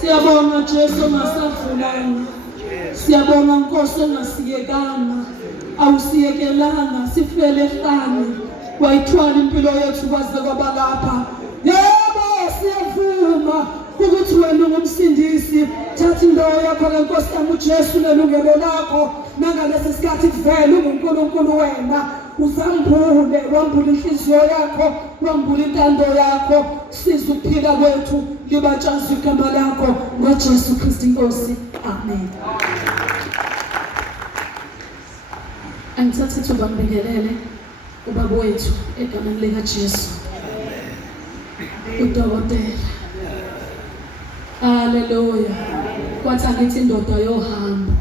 Siyabonga Jesu ngasavulana. Siyabonga Nkosi ongasiyekanga. Awusiyekelanga sifele ehlane. Wayithwala impilo yethu kwaze kwaba lapha. Yebo siyavuma ukuthi wena ungumsindisi. Thatha indawo yakho ke Nkosi yami uJesu nelungelo lakho. Nangalesi sikhathi kuvela uNkulunkulu wena. Uzambule, wambule inhliziyo yakho, wambule intando yakho, siza ukuphila kwethu libatshanzwe igama lakho ngoJesu Kristu Nkosi. Amen. Angithathe ithuba ngibingelele ubaba wethu egameni lika Jesu. Udokotela. Haleluya. Kwathi angithi indoda yohamba.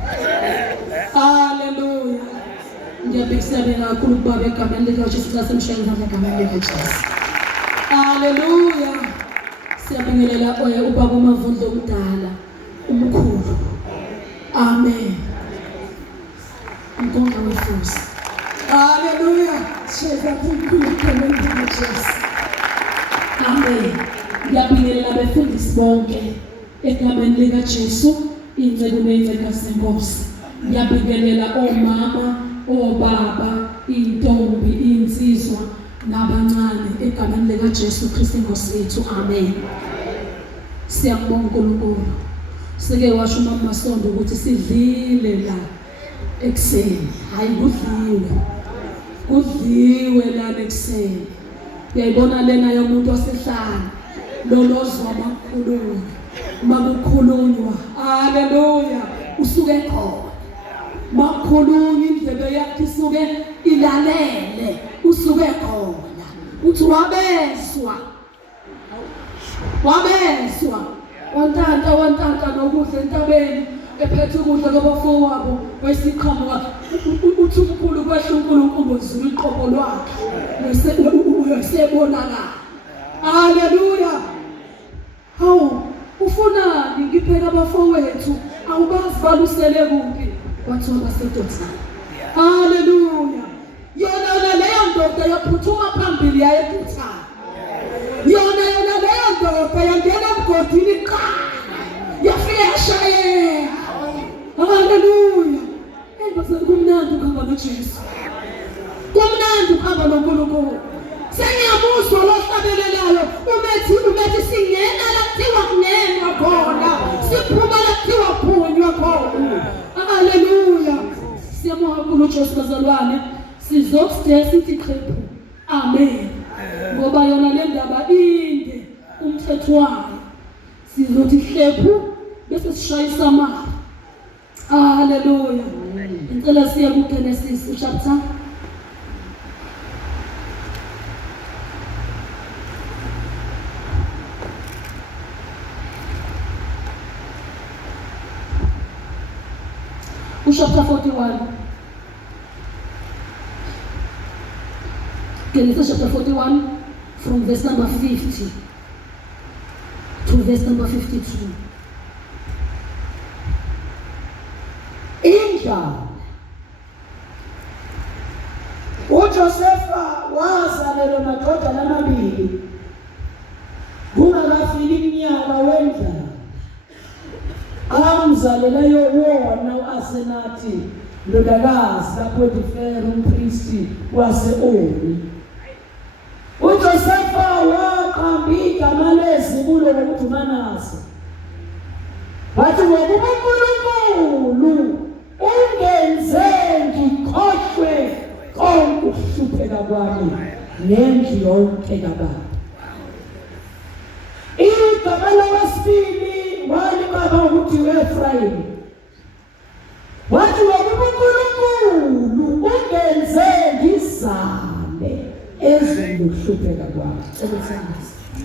Haleluya. Ngiyabingelela kakhulu ubaba egameni lika Jesu nasemshayeni egameni lika Jesu. Haleluya. Siyabingelela ubaba uMavundlo omdala umkhulu. Amen. Ngibonga wefusi. Haleluya. Sheza kukhulu egameni lika Jesu. Amen. Ngiyabingelela abafundisi bonke egameni lika Jesu, inceku ney'ncekazi zenkosi. Ngiyabingelela omama, obaba, intombi, insizwa nabancane egameni lika Jesu Kristu Nkosi yethu. Amen. Siyambonga uNkulunkulu. Sike washo uMama Masondo ukuthi sidlile la ekseni. Hayi kudliwe. Kudliwe la ekseni. Uyayibona lena yomuntu wasehlane. Lolozwa amakhulunywa. Uma kukhulunywa, haleluya, usuke khona. Makhulunywa indlebe yakhe isuke ilalele, usuke khona. Uthi wabezwa. Wabezwa. Wantanta nokudla entabeni ephethe ukudla kwabafowabo wesiqhamuka. Uthi umkhulu kwehla uNkulunkulu uzula iqobo lwakhe. Uyasebonakala. Haleluya. Hawu, ufunani ngipheka abafowethu, awubazi balusele kuphi? Wathiwa basedotshani. Haleluya. Yona leyo ndoda yaphuthuma phambili yayedotshani. Yona leyo ndoda yangena emgodini iqala. Yafika yashayela. Haleluya. Engaze kumnandi ukuhamba noJesu. Kumnandi ukuhamba noNkulunkulu. Sengiyabuzwa lo hlabelelayo umethi singena la kuthiwa kungenwa khona, siphuma la kuthiwa phunywa khona. Haleluya. Siyabonga kakhulu Jesu bazalwane. Sizokustay sithi qhephu. Amen. Ngoba yona le ndaba inde umthetho wayo. Sizothi qhephu bese sishayisa amara. Hallelujah. Ngicela siye ku Genesis chapter chapter 41. Genesis chapter 41 from verse number 50 to verse number 52. Injalo uJosefa wazalelwa amadodana amabili kungakafiki iminyaka wendlala. Amzalela wona uAsenathi ndodakazi kaPotifera umpristi wase-Oni. uJosefa waqamba igama lezibulo ngokuthi Manase. Wathi ngokuba uNkulunkulu ungenze ngikhohlwe konke ukuhlupheka kwami nendlu yonke kababa. Igama lowesibili walibaba ukuthi u-Efrayimi. Wathi ngokuba uNkulunkulu ungenze ngizame ezweni lokuhlupheka kwami.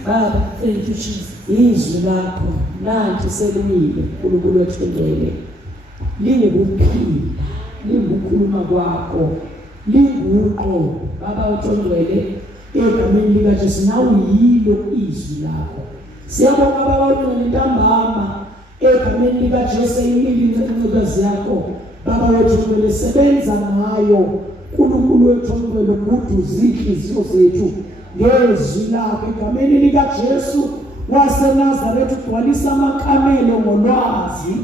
Baba, thank you Jesus. Izwi lakho nanti selimile uNkulunkulu wethu ngele. Lingukuphila, lingukukhuluma kwakho, linguqo Baba uthongwele egameni likaJesu nawuyilo izwi lakho. Siyabonga Baba wethu ntambama egameni likaJesu imili incekukazi yakho. Baba wethu kumele sebenza ngayo uNkulunkulu wethu ngcwele ukuthi izinhliziyo zethu ngezwi lakho egameni likaJesu waseNazaretha ugcwalisa amakamelo ngolwazi.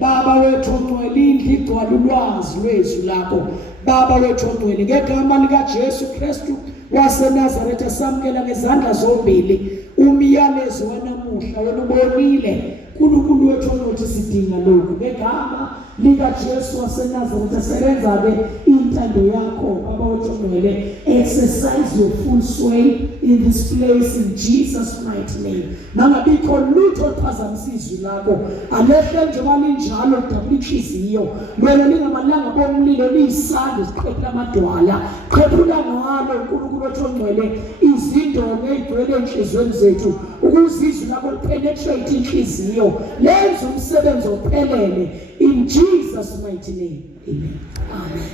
Baba wethu ngcwele indlu igcwala ulwazi lwezwi lakho. Baba wethu ngcwele ngegama likaJesu Kristu waseNazaretha samkela ngezandla zombili umyalezo wanamuhla wena ubonile uNkulunkulu wethu onothi sidinga lokhu ngegama likaJesu waseNazaretha sebenza ke intando yakho Baba wethu ngcwele. Exercise your full sway in this place in Jesus mighty name. Nangabikho lutho phazamisa izwi lakho alehle njengoba linjalo dabula inhliziyo lona lingamalanga bomlilo liyisandi siqhephula amadwala qhephula ngalo uNkulunkulu wethu ngcwele izindongo ezigcwele enhliziyweni zethu ukuze izwi lakho lipenetrate inhliziyo lenze umsebenzi ophelele in Jesus mighty name. Amen.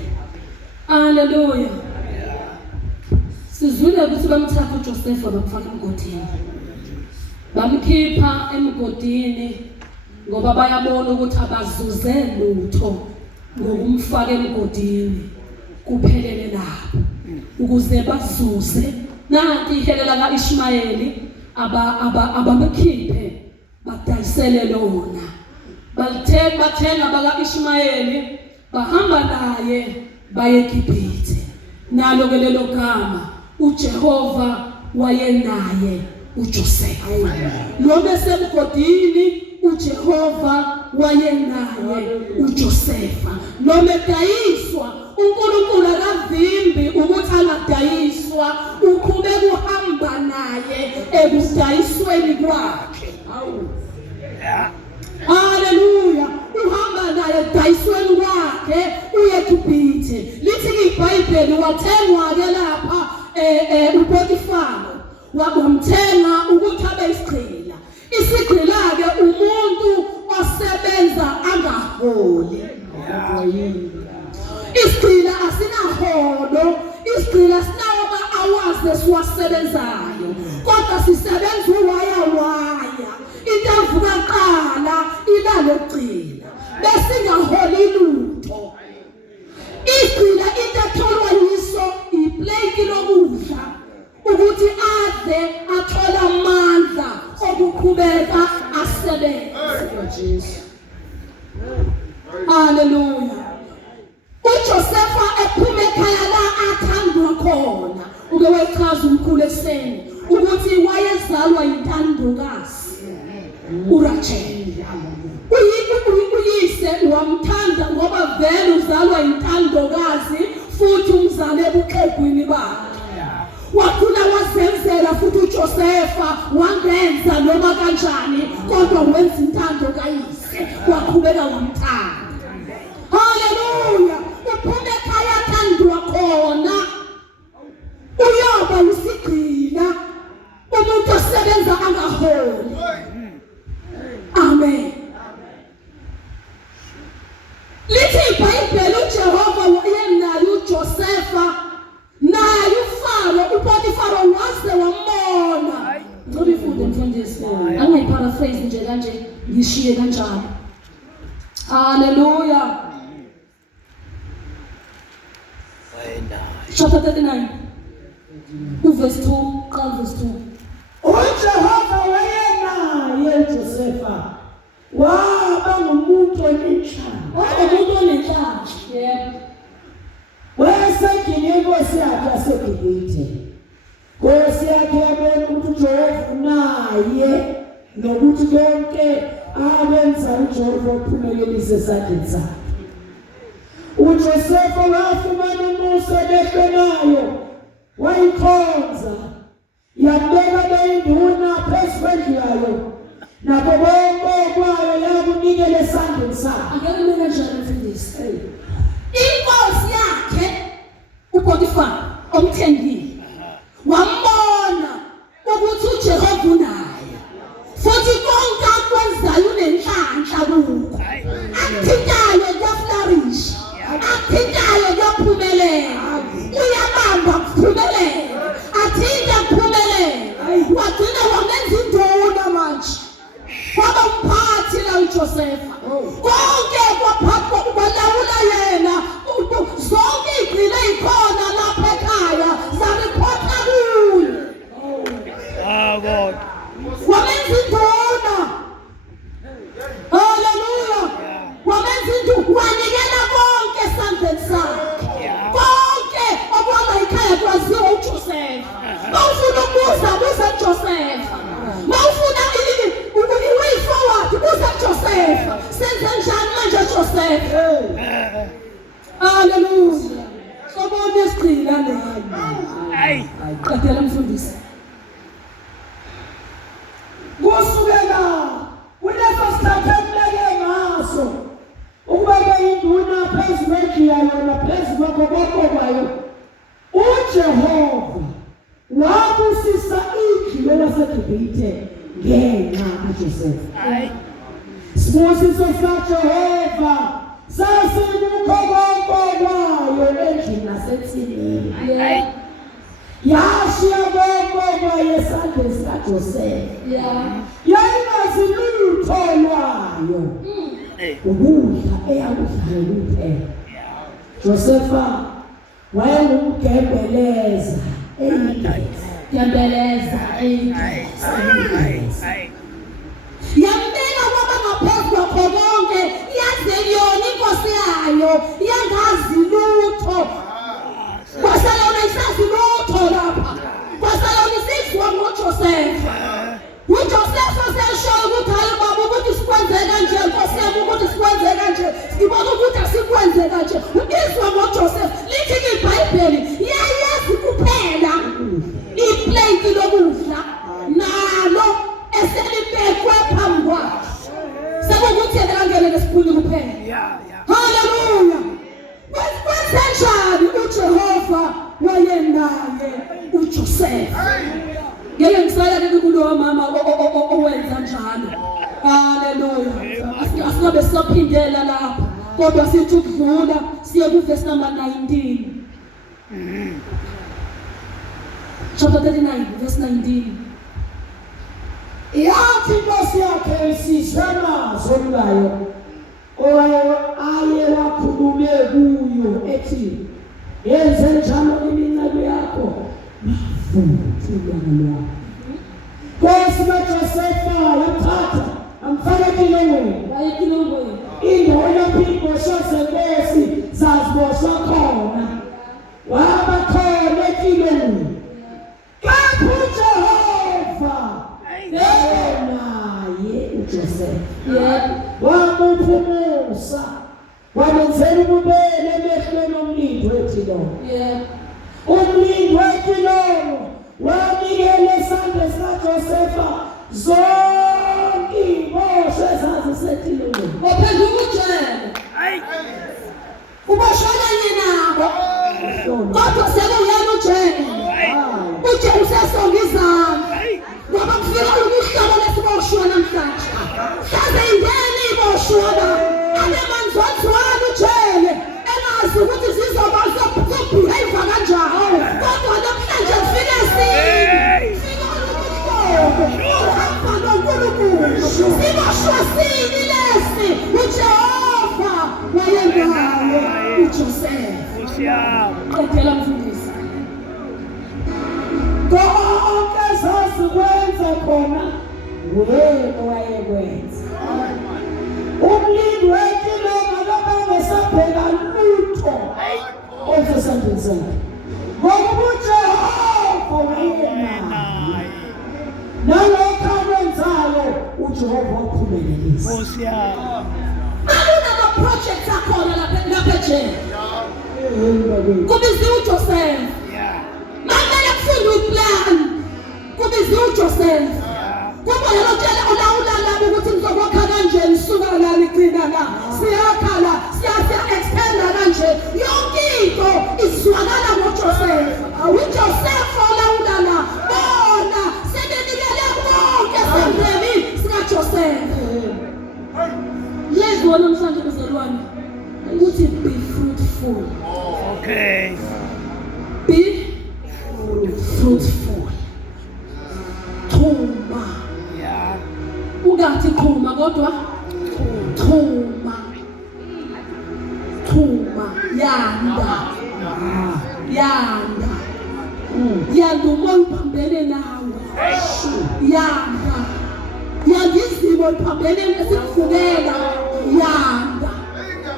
Hallelujah. Sizwile ukuthi bamthatha uJosefa bamfaka emgodini. Bamkhipha emgodini ngoba bayabona ukuthi abazuze lutho ngokumfaka emgodini kuphelele lapho ukuze bazuze nanti ihelela kaIshmayeli abamkhiphe badayisele lona. Bathenga bakaIshmayeli bahamba naye baye eGibhithe. Nalo ke lelo gama uJehova wayenaye uJosefa. Noma esemgodini uJehova wayenaye uJosefa. Noma edayiswa uNkulunkulu akavimbi ukuthi angadayiswa, uqhubeka uhamba naye ekudayisweni kwakhe. Hallelujah. Uhamba naye edayisweni kwakhe uye eGibhithe. Lithi iBhayibheli wathengwa ke lapha uPotifara wabamthenga ukuthi abe isigqila. Isigqila ke umuntu osebenza angaholi. Isigqila asinaholo, isigqila sinawo ama-hours esiwasebenzayo kodwa sisebenza uwaya. Into evuka qala ilale egcina besingaholi lutho. Igcina into etholwa yiso iplate lokudla ukuthi ade athola amandla okuqhubeka asebenze. Hallelujah. uJosefa ephuma ekhaya la athandwa khona. Uke wachaza umkhulu eseni ukuthi wayezalwa intandokazi uRachel. Uyise uyise wamthanda ngoba vele uzalwa intandokazi futhi umzale ebuxegwini bakhe. Wakhula wazenzela futhi uJosefa wangenza noma kanjani kodwa wenza intando kayise waqhubeka wamthanda. Haleluya. Uphume ekhaya athandwa khona uyoba usigcina umuntu osebenza angaholi. Amen. Lithi iBhayibheli uJehova wayenayo uJosefa naye uFaro uPotifaro waze wambona. Ngicela ifunde mfundisi. Angiyiparaphrase nje kanje ngishiye kanjalo. Hallelujah. Chapter 39 verse 2, verse 2. uJehova wayenaye uJosefa waba ngumuntu onenhlamba. Umuntu onenhlamba. Yebo. Wayesegcine inkosi yakhe yaseGibhithe. Inkosi yakhe yabona ukuthi uJehova naye nokuthi konke abenza uJehova uphumelelise esandleni sakhe. uJosefa wafumana umusa ehlwenayo wayikhonza yabeka beyinduna phezu kwendlu yayo nabo bonke kwayo yakunikela esandleni sakhe. Ake kumele njalo mfundisi. Inkosi yakhe uPotifaro omthengile wambona ukuthi uJehova unaye futhi konke akwenzayo unenhlanhla kuwo. Akuthintayo kuyaflourish, akuthintayo kuyaphumelela, uyabamba kuphumelela, athinta kuphumelela. Wagcina wamenza induna manje kwaba umphathi la uJosefa. Konke kwalawula yena. Zonke igcine ikhona lapha ekhaya zarekhotha kuyo. God. Wamenza induna. Hallelujah. Wamenza induna wanikela konke esandleni sakhe. Konke okwaba ekhaya kwaziwa uJosefa. Mawufuna ukubuza buza uJosefa. Mawufuna i-way forward buza uJosefa. Senze njani manje uJosefa? Hallelujah. Sobona isigcila Hey. qedela mfundisi. Kusukela kuleso sikhathi ekubeke ngaso ukubeka induna phezu kwendlu yayo naphezu kwakho konke kwayo, uJehova wabusisa indlu yaseGibhithe ngenxa kaJosefa. Sibusiso sikaJehova sasikukho konke kwayo endlini nasensimini. Yashiya konke kwayo esandleni sikaJosefa. Yayingazilutho lwayo ukudla eyakudlayo kuphela. Josefa wayengumgembeleza yambeka kwaba ngaphezu kwakho konke, yaze yona inkosi yayo yangazi lutho. Kwasala yona isazi lutho lapha. Kwasala yona isizwa ngoJosefa. uJosefa seshoyo ukuthi hayi baba ukuthi sikwenze kanje, Nkosi yami ukuthi sikwenze kanje, ngibona ukuthi asikwenze kanje. Izwa ngoJosefa lithi iBhayibheli yayazi kuphela iplate lokudla nalo eselibekwe phambi kwakhe. Sekukuthi yena kangene ngesipuni kuphela. Haleluya. Kwenze njani uJehova wayenaye uJosefa? Ngeke ngisayeke kulo mama owenza njalo. Haleluya. Asingabe sisaphindela lapha kodwa sithi ukudlula siye ku verse number 19. Chapter 39 verse 19. Yathi inkosi yakhe isizama zomlayo aye wakhulume kuyo ethi yenze njalo iminqalo yakho futhi uyalwa. Nkosi kaJosefa yamthatha amfaka ekilongweni. Indawo lapho iinkosi zenkosi zaziboshwa khona waba khona ekilongweni. Kapho uJehova naye uJosefa wamuphumusa Yeah. Umlindi wekilolo wanikela esandla sikaJosefa zonke iy'boshwa ezazisetilweni. Waphendula ukujele. Ayi. Uboshwelanye nabo. Kodwa sekuyena ujele. Ujele usesonga izandla. Ayi. Ngoba kufika ukuhlala lesiboshwa namhlanje. Hlaze ingene iboshwa la. Abe manzonzwana ujele. Engazi ukuthi zizoba zobehave kanjani. Kodwa namhlanje kufika esini. Siboshwa sini lesi. UJehova wayengayo uJosefa. Ushiyama. Qedela mfundisi. Konke sasikwenza khona wena wayekwenza. Umlindi wekilolo kabangesabheka lutho osesandleni sakhe. Ngoba uJehova wayenaye. Nalokho akwenzayo uJehova uphumelelisa. Ushiyama. Projects akhona lapha ejele. Kubiziwe uJosefa. Yeah. Mamela kufunda uplan. Kubiziwe uJosefa. Kuba yalotshela olawula labo ukuthi ngizokwakha kanje nisuka la ligcina la. Siyakha la, siya extenda kanje. Yonke into izwakala ngoJosefa. UJosefa olawula la. Bona sebenikele konke sendleni sikaJosefa. Yezwa namhlanje bezalwane ukuthi be fruitful. Okay. Be fruitful. Thuma. Yeah. Ungathi qhuma kodwa thuma. Thuma yanda. Yanda. Yanda umophambene nawe. Yanda. Yanda izimo liphambene nesikuvukela. Yanda.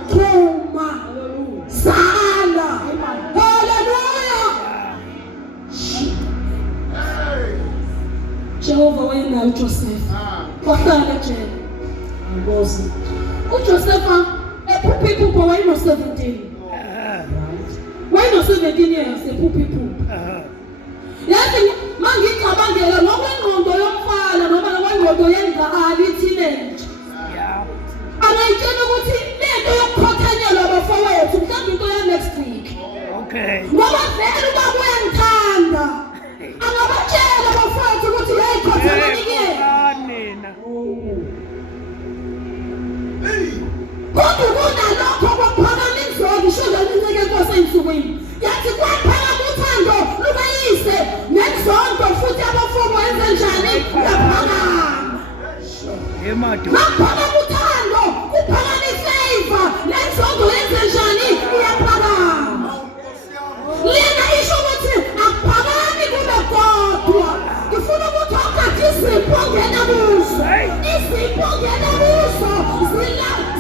Thuma. Sala. Hallelujah. Jehova wena uJosefa. Wahlala ejele. Nkosi. uJosefa ephuphiphupho wayeno 17. Wayeno 17 years ephuphiphupho. Yathi mangicabangela ngokwengqondo yomfana noma ngokwengqondo yengane teenage. Yeah. Angayitshela ukuthi lento yokukhothanyelwa abafowethu mhlawumbe into ya next week. Okay. Ngoba vele uba kuyangithanda. Angabatshela abafowethu ukuthi hey khothananike. Nina. Kodwa kunalokho kokuphakamisa inzondo isho ngincike Nkosi ensukwini. Yathi kwaphakama uthando lukayise nenzondo futhi abafowethu wenze njani? Yaphakama. Emadu. Maphakama uthando kuphakama ifavor nenzondo yenze njani? Iyaphakama. Lena isho ukuthi akuphakami kube kodwa. Ngifuna ukuthi wakati izipho ngena kuzo. Izipho ngena kuzo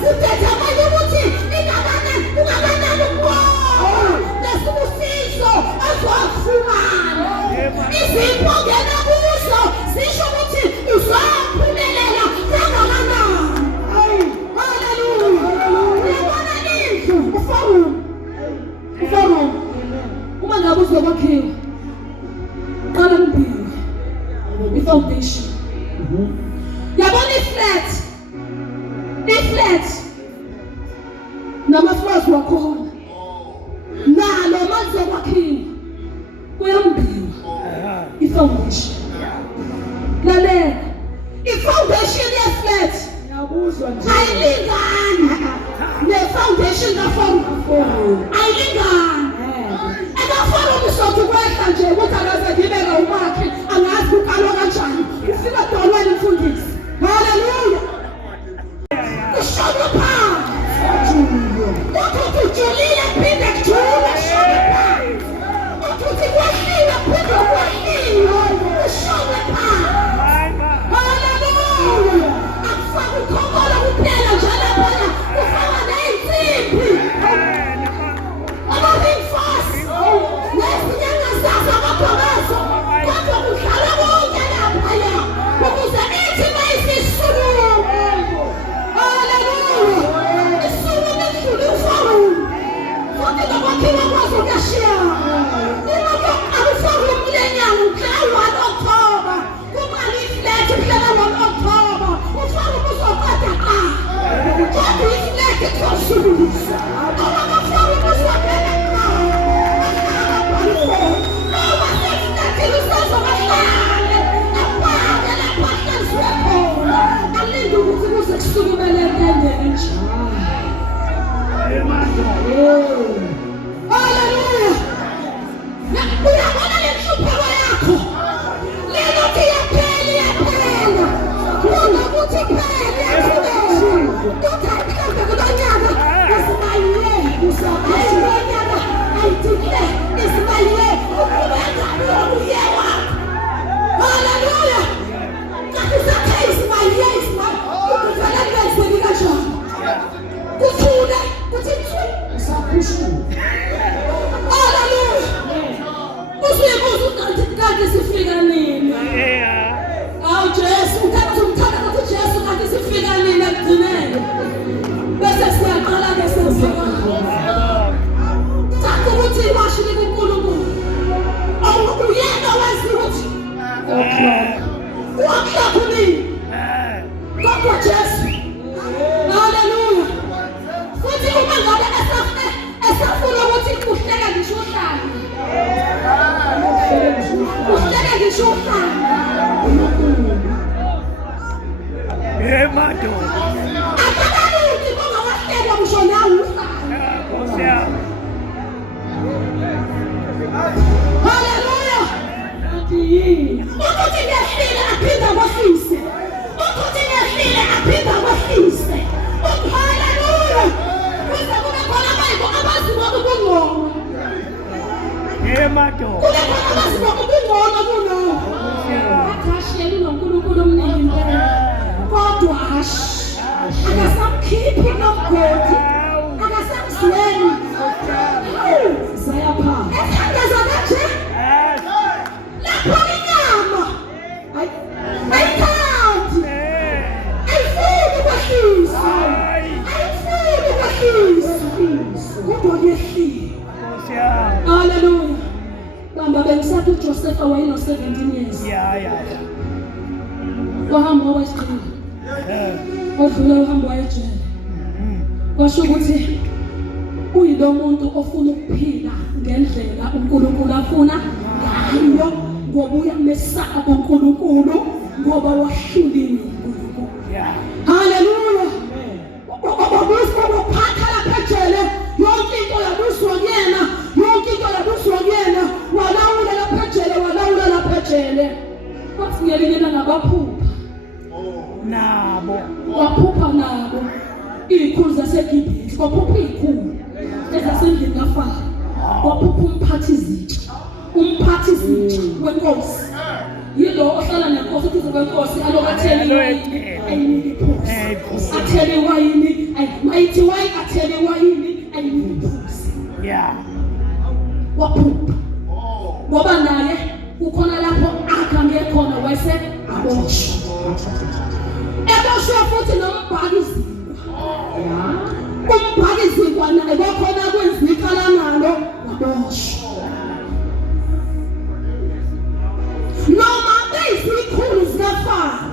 zithetha manje ukuthi ungakanani ukubona nesibusiso azokufumana. Izipho ngena kuzo zisho ukuthi uzophumelela kangakanani. Hallelujah. Uyabona indlu uFaro. Uma ngabe uzokwakhiwa qala mbili i-foundation. Yabona i-flat nama-floors wakhona nalo manje kwakhiwa kuyambiwa i-foundation. Lalela i-foundation ye-flat Ngiyabuzwa nje. ayilingani ne-foundation kaFaro. Ayilingani. Ekafaro ngisothi kwehla nje ukuthi akaze ngibeka umakhe angazi uqalwa kanjani. Ufika dolweni mfundisi. Hallelujah. Ushoka phansi. Ukuthi ujulile phinde kujule ushoka phansi. Ukuthi kwehliwe phinde kwehliwe ushoka phansi. Hallelujah. Akufaka ukhokola kuphela njalo phela kufaka ney'nsimbi. Amabig fast. Nesinyanga sasa amabhokazo. Kodwa kudlala konke laphaya. Ukuze ithi mayisisulu. Hallelujah. Isulu lefulu uFaro. Futhi nokwakhiwa kwazo kuyashiya. uyakushubisa abakafuna kusabela Joseph awayeno 17 years. Wahamba wayisiqhina. Odlula uhamba wayejele. Washo ukuthi uyilo muntu ofuna ukuphila ngendlela uNkulunkulu afuna ngayo ngoba uyamesaba uNkulunkulu ngoba wahlulile uNkulunkulu. Hallelujah. Babuswa bophatha lapha ejele yonke into yabuswa kuyena, yonke into yabuswa kuyena, walawula lapha ejele, walawula lapha ejele. Kwathi ngelinye ngabaphupha. Nabo. Waphupha nabo. Izikhulu zaseGibhithe, waphupha izikhulu ezasendlini kaFaro. Waphupha umphathi izitsha wenkosi. Yilo ohlala nenkosi ukuthi kwenkosi alokatheli ayinike iphuzi. Athele wayini, ayithi wayi athele wayini, ayinike iphuzi. Waphupha. Ngoba naye ukhona lapho akhange khona wayese aboshwa. Eboshwa futhi nombhakizingwa. Umbhakizingwa naye wakhona kwenzikala nalo waboshwa. Noma beyizikhulu zikaFaro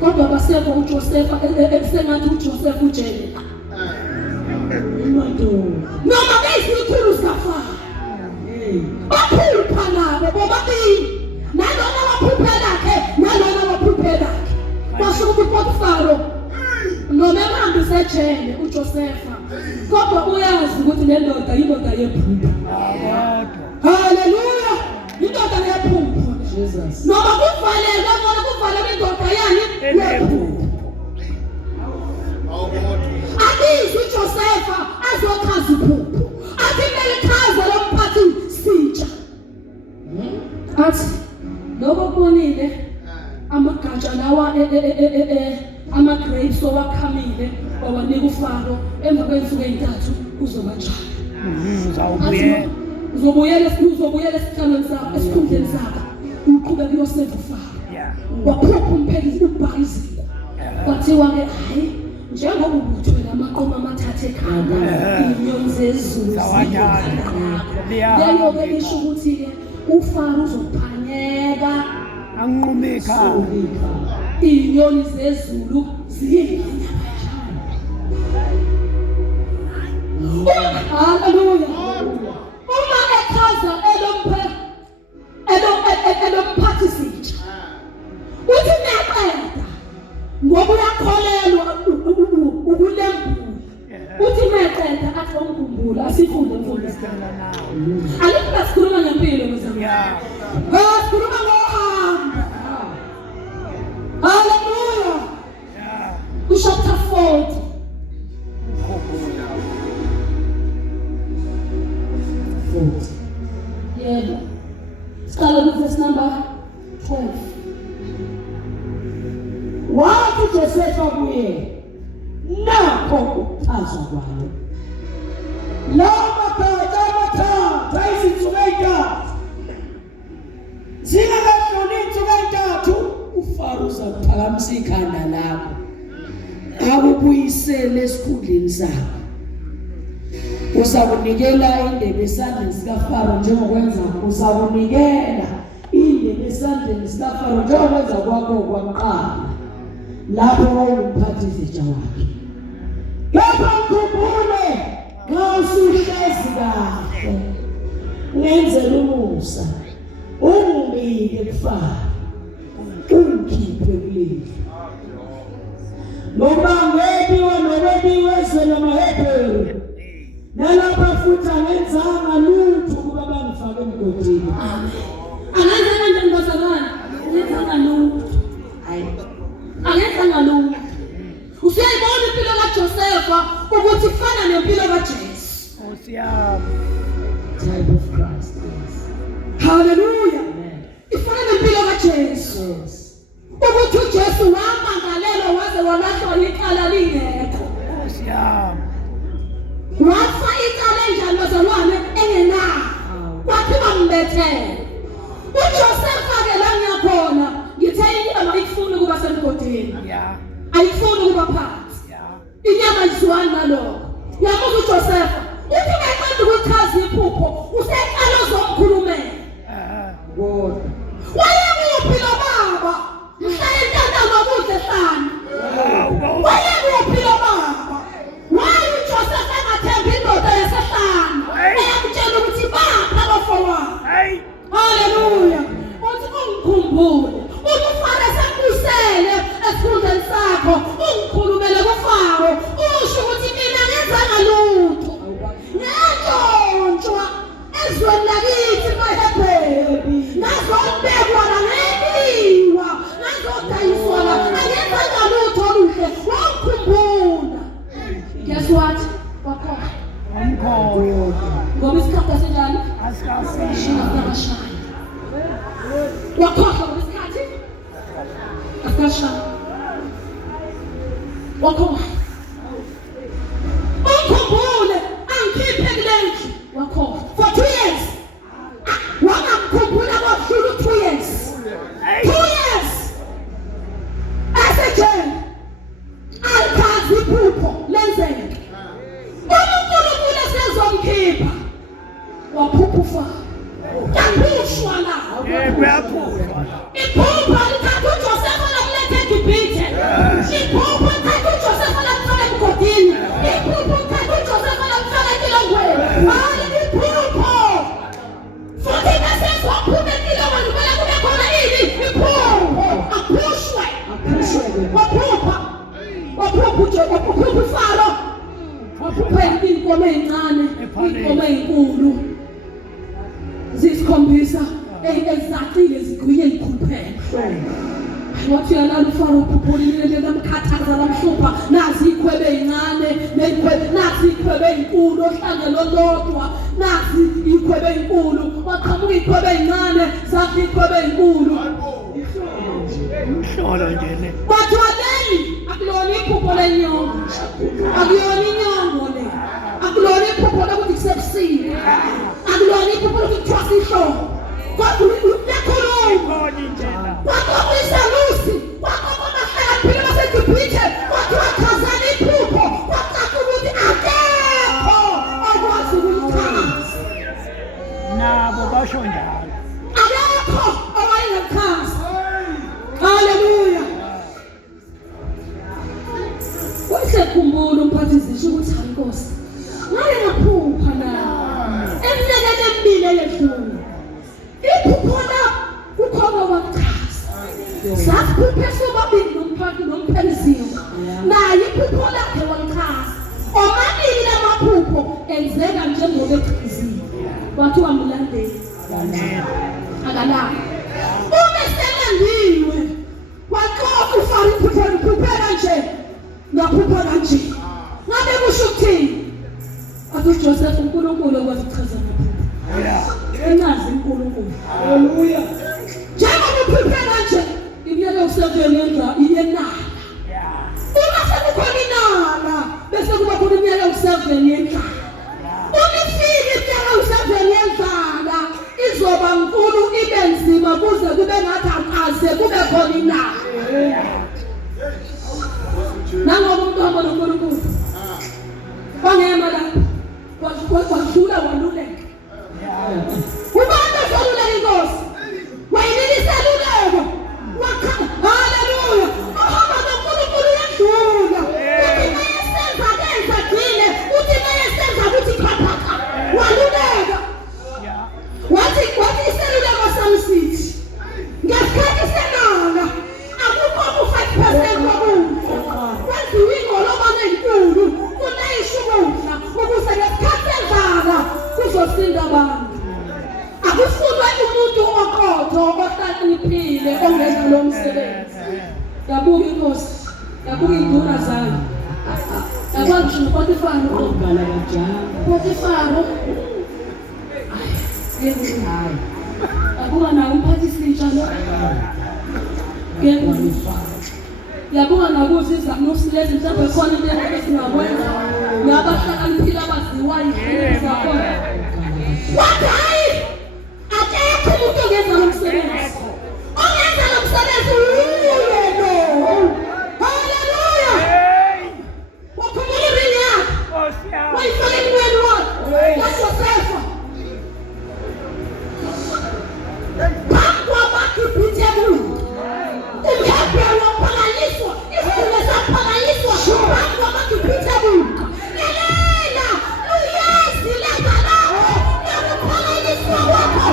kodwa basekho uJoseph sengathi uJoseph ujele. Noma beyizikhulu zikaFaro baphupha nabo bobabili, nalona waphupha lakhe nalona waphupha lakhe. Basho ukuthi uPotifaro noma ehambise ejele uJoseph kodwa uyazi ukuthi le ndoda yindoda yephupho. Hallelujah. Indoda yephupho. Jesus. Noma kuvaleke bona kuvaleke indoda yani yephupho. Abizi uJoseph azochaza iphupho. Athi melichaza lo mphathi sitsha. Athi lokho kubonile amagatsha lawa ama-grapes owakhamile wawanika uFaro emva kwensuku ezintathu kuzoba njalo. Uzobuyela esihlalweni sakho esikhundleni sakho uqhubeka uyosebenza uFaro. Waphupha umbhakizingwa. Kwathiwa-ke hayi njengoba ubuthwele amaqoma amathathu ekhanda inyoni zezulu leyo-ke isho ukuthi-ke uFaro uzophanyeka anqumeka inyoni zezulu ziyengena. uNkulunkulu asifunde mfundisi alipha sikhuluma ngempilo mzamini sikhuluma ngohambo haleluya chapter 40 yebo siqala verse number 12 wathi Josefa kuye nakho ukuchazwa kwayo lawo makhata amathathu izinsuku ezintathu zingakadluli insuku ezintathu uFaro uzaphakamisa ikhanda lakho akubuyisele esikhundleni sakho uzakunikela indebe esandleni sikaFaro njengokwenza uzakunikela indebe esandleni sikaFaro njengokwenza kwakho kwakuqala lapho umphathi izitsha wakhe kepha ukhumbule nxa usulezi kahle ngenzela umusa ungibike kuFaro ungikhiphe kuleli ngoba ngebiwa nobebiwe ezwe lamaHebheru nalapha futhi angenzanga lutho kuba bangifake emgodini angenzanga nje ngibazalwane angenzanga lutho angenzanga lutho usiyayibona impilo kaJosefa ukuthi ifana nempilo kaJesu type of Christ yes. Hallelujah ifana nempilo kaJesu ukuthi uJesu wamangalelwa waze walahlwa icala lingekho wafa icala enjalo bazalwane engenayo kwathiwa mbethele uJosefa ke la ngiyakhona ngithe inyama ayifuni ukuba semgodini ayifuni ukuba phansi inyama izwani nalokho yamuza uJosefa uthi ngaqeda ukuchaza iphupho useqala uzomkhulumela wayekuphi lo baba mhlawumbe intandane okude hlana wayekuphi lo baba waye uJosefa engathembi indoda yasehlana eyamtshela ukuthi bapha abafowabo haleluya uthi ungikhumbule uFaro esekusele esikhundleni sakho ungikhulumele kuFaro usho ukuthi mina ngenzanga lutho ngentshontshwa ezweni lakithi eHebheru nazobekwa nangeliwa nazodayiswa angenzanga lutho oluhle wangikhumbula guess what wakhohlwa ngoba isikhathi asenjani asikashaya wakhohlwa ngoba isikhathi asikashaya wakhohlwa ungikhumbule angikhiphe kulendlu wakhohlwa for 2 years wangamkhumbula kwakudlula 2 years 2 years asejele alikazi iphupho lenzeke uNkulunkulu esezomkhipha waphupha uFaro yaphushwa nawo iphupho lithatha uJosefa lokuletha eGibhithe iphupho lithatha uJosefa lokufaka emgodini iphupho lithatha uJosefa lokufaka entilongweni hayi iphupho futhi nasezophume entilongweni kumele kube khona ini iphupho aphushwe waphupha uFaro waphupha inkomo ezincane inkomo ezinkulu zisikhombisa ezacile zigwinye ikhuluphela wathi yalala uFaro uphuphulile lemkhathaza lamhlupha nazi ikhwebe ezincane nezikhwebe nazi ikhwebe ezinkulu ohlangene lodwa nazi ikhwebe ezinkulu waqhamuka ikhwebe ezincane zathi ikhwebe ezinkulu umhlolo nje ne bathi waleli akulona iphupho lenyongo akuyona inyongo le akulona iphupho lokuthi kusebusile akulona iphupho lokuthi thwasa ihlobo kwakhuluma kwakhulisa lusi kwakhona phela baseGibhithe wakhazana iphupho kwacaca ukuthi akekho okwazi ukulichaza nabo basho njalo akekho owayengachaza haleluya wasekhumbula umphathi zisho ukuthi hayi Nkosi ngake ngaphupha la eminyakeni emibili eyedlule iphupho la kukhona wachaza saphuphe sobabili nomphathi nomphezulu naye iphupho lakhe wachaza omabili amaphupho enzeka wamamukela njengoba ekhizile wathi wamlandela akalala uma selendiwe waxoxa ufari phuphela nje ngaphuphela nje ngabe kusho ukuthini athi uJoseph uNkulunkulu ekwazi ukuchaza amaphupho enazi uNkulunkulu haleluya njengoba uphuphela nje iminyaka useveni yenala uma sekukhona inala bese kuba khona iminyaka useveni yenala umifike iminyaka useveni yenzala izoba nkulu ibe nzima kuze kube ngathi akaze kube khona inala nangoba umuntu wabona uNkulunkulu wangema lapho wadlula waluleka ubani osaluleka inkosi wayinikisa luleko haleluya uhamba noNkulunkulu uyadlula uthi mayesenza kenza gcine uthi mayesenza ukuthi phaphaka waluleka wathi iseluleko sami sithi ngesikhathi senala akukho ku-5% wobuntu kwenziwa ingolobana enkulu kunayisha ukudla ukuze ngesikhathi sendlala kuzosinda abantu akufunwa umuntu oqotho ohlakaniphile ongenza lo msebenzi yabuka inkosi yabuka induna zayo yakwangisho noPotifari ogala kanjalo Potifari hayi yabuka naye umphathisitsha lo yabuka nakuthi izanusi lezi mhlawumbe khona into esingakwenza nabahlakaniphile abaziwayo izinto zakhona wathi hayi akekho umuntu ongenza lo msebenzi ongenza lo msebenzi uyena haleluya wakhumbula iringi yakhe wayifaka emnweni wakhe waJosefa bakwamakipitebulu umhebhe waphakanyiswa isikhule saphakanyiswa bakwamakipitebulu elela luyazi lenza lakho yokuphakanyiswa kwakho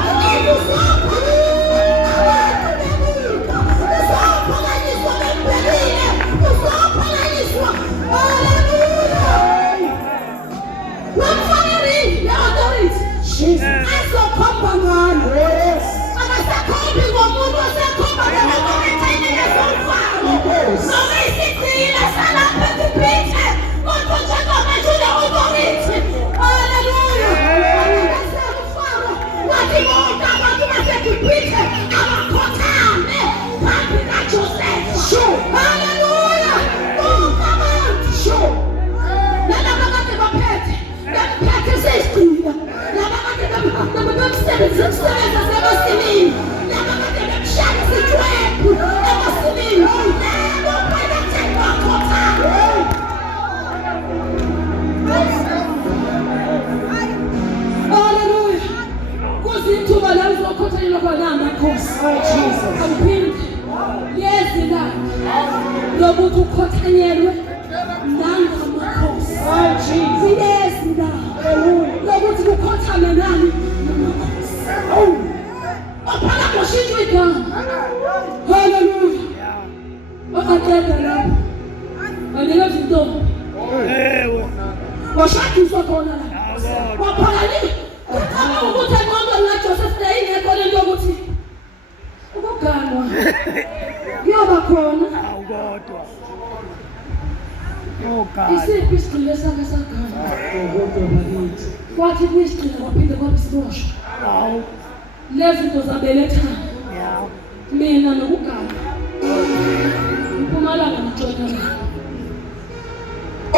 uzophakanyiswa bempelile uzophakanyiswa haleluya wamfaka iringi le-authority azokhomba ngalo akasakhombi ngomuntu osekhomba ngalo noma isigcina salapha eGibhithe kodwa njengamanje une-authority haleluya ufaro wathi bonke abantu baseGibhithe abakhothame phambi kaJosefa haleluya bonke abantu nalaba kade baphethe sesigcina laba kade bemsebenza semasimini laba kade bemshaya sijwebhu emasimini labo phakathi bakhothame haleluya kuzithuba la uzokhothelelwa khona amakhosi awuphinde yezi la lokuthi ukhothanyelwe nangamakhosi yezi la lokuthi ukhothame nani namakhosi ophala koshintshwa igama haleluya wakaqeda lapho wanika zintombi washadiswa khona la waphakalile kukhama ukuthi engqondweni kaJoseph ingekho lento yokuthi ukuganwa kuyoba khona kodwa isiphi isigcile sakhe saganwa kwathi kwisigcile kwaphinde kwabisiboshwa lezi zinto zabelethana mina nokuganwa Mpumalanga noJordani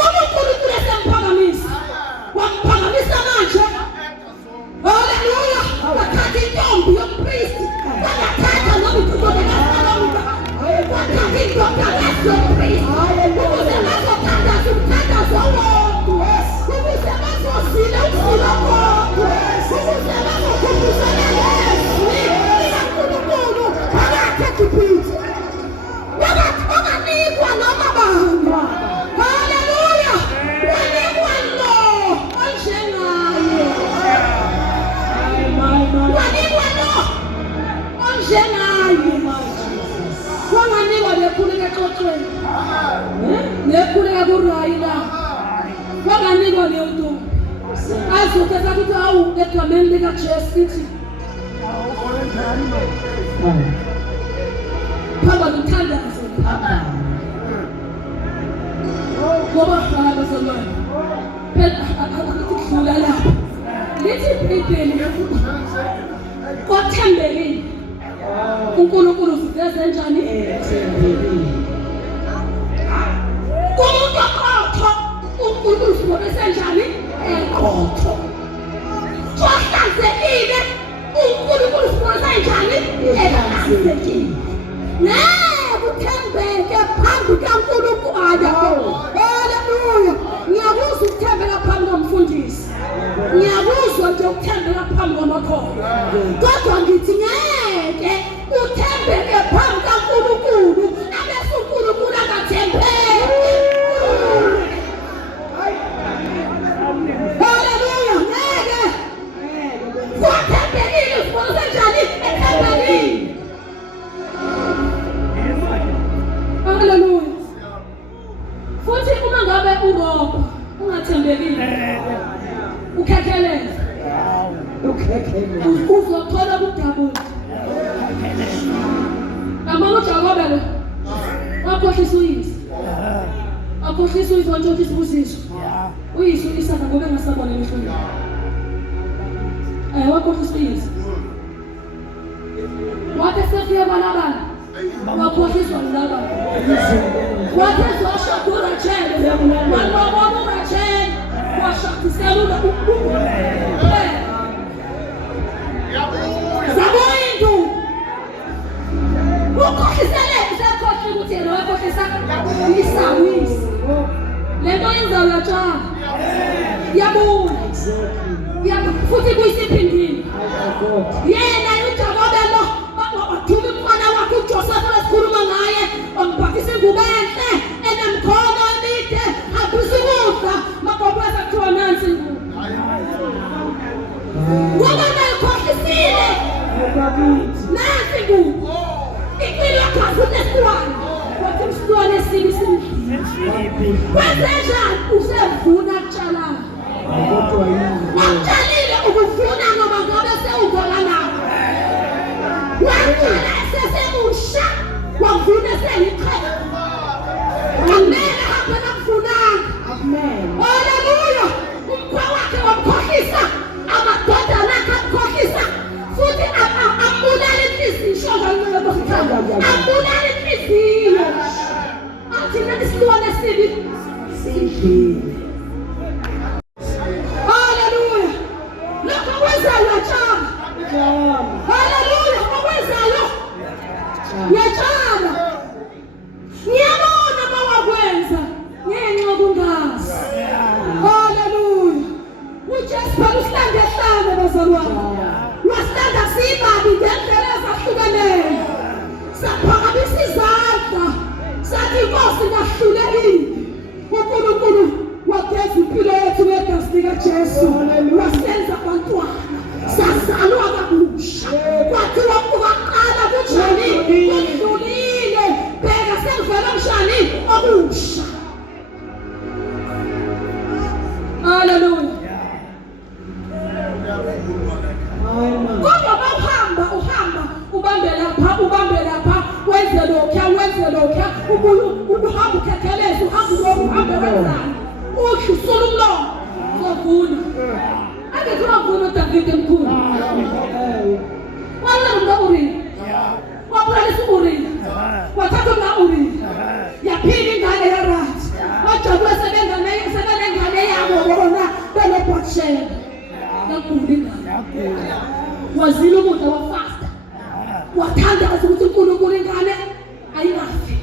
uNkulunkulu esemphakamisa wamphakamisa manje haleluya wathatha intombi yompristi wakathatha nomkhululekazi wathatha indodakazi yompristi ukuze bazothandaza umthandazo wonke ukuze bazosila ukusila konke ukuze bazokhumbuzana lezwi likaNkulunkulu phakathi eGibhithe wanganikwa noma bamba haleluya wanikwa lo onjengaye wanikwa lo onjengaye wanganikwa lekhuleka exoxweni nekhuleka kurayila wanganikwa leyontombi Bazokhetha ukuthi awu egameni likaJesu sithi phamba nothandazo ngoba hamba zonke phela akudlula lapha lithi iBhayibheli kwathembekile uNkulunkulu uveze njani kumuntu oqotho uNkulunkulu uveze njani eqotho kwahlanzekile uNkulunkulu uveze njani ehlanzekile kuthembeke phambi kaNkulunkulu. Haleluya. Ngiyakuzwa ukuthembeka phambi komfundisi, ngiyakuzwa nje ukuthembeka phambi kwamakhono, kodwa ngithi ngeke uthembeke phambi kaNkulunkulu abese uNkulunkulu angathembeki. Haleluya. Ngeke kwathembekile ufuna njani ethembekile. Haleluya. Futhi uma ngabe uroba ungathembekile ukhekheleza uzothola kudabuka. Amalo uJakobe lo wakhohlisa uyise, wakhohlisa uyise wantshontsha ubusiso uyise Isaka ngoba engasabona emehlweni. Wakhohlisa uyise wathi sefika balabala wakhohliswa ngilaba wathi washakura tshele walobona tshele washakisela zaboyindu ukhohlisele usakhohla ukuthi yena wakhohlisa isawisi lento yenzayo yatshana yabona futhi kuyisiphindile yena uJakobe lo wathuma umfana wakhe uJoseph esikhuluma ngaye wambhathisa ingubo enhle enemkhono emide hambisa ukudla magokweza kuthiwa nansi ingubo ngoba nayikhohlisile nansi ingubo impilo yakho azunesikuwane wathi msiwane esibi simdlile kwenzenjani usevuna kutshalayo wakutshalile ukuvuna ngoba ngabe sewuvolanako wakutshala esesemusha wavuna eseliqhela amele hambe nakuvunanga. Haleluya. Umkhwa wakhe wamkhohlisa amadodana akhe amkhohlisa futhi ambulala inhliziyo ambulala inhliziyo athi nesiwane esibi sidlile. Haleluya. Lokho kwenzayo yatshana. Haleluya. Okwenzayo yatshana. Ngiyabona mawakwenza ngenxa kungazi. Haleluya. uJesu usihlande bazalwane wasithanda sibabi ngendlela ezahlukeneyo saphakamisa izandla sathi inkosi ngahlulekile. uNkulunkulu wageza impilo yethu ngegazi likaJesu wasenza abantwana sazalwa kabusha kwathiwa ukaqala kunjani kudlulile bheka sekuvela mshani okusha. Haleluya. Kodwa uhamba ubambe lapha wenze lokha ubuhamba ukhekheleza uhambe wenzani uhlusula umlomo uzovuna. Ake kuvuna uDavid emkhulu walanda uRila wabulisa uRila wathatha uRila yaphinda ingane yaRathi wajabula sebenengane yabo bona beloBhathsheba yakhula ingane wazila ukudla wafasta wathandaza ukuthi uNkulunkulu ingane ayingafi.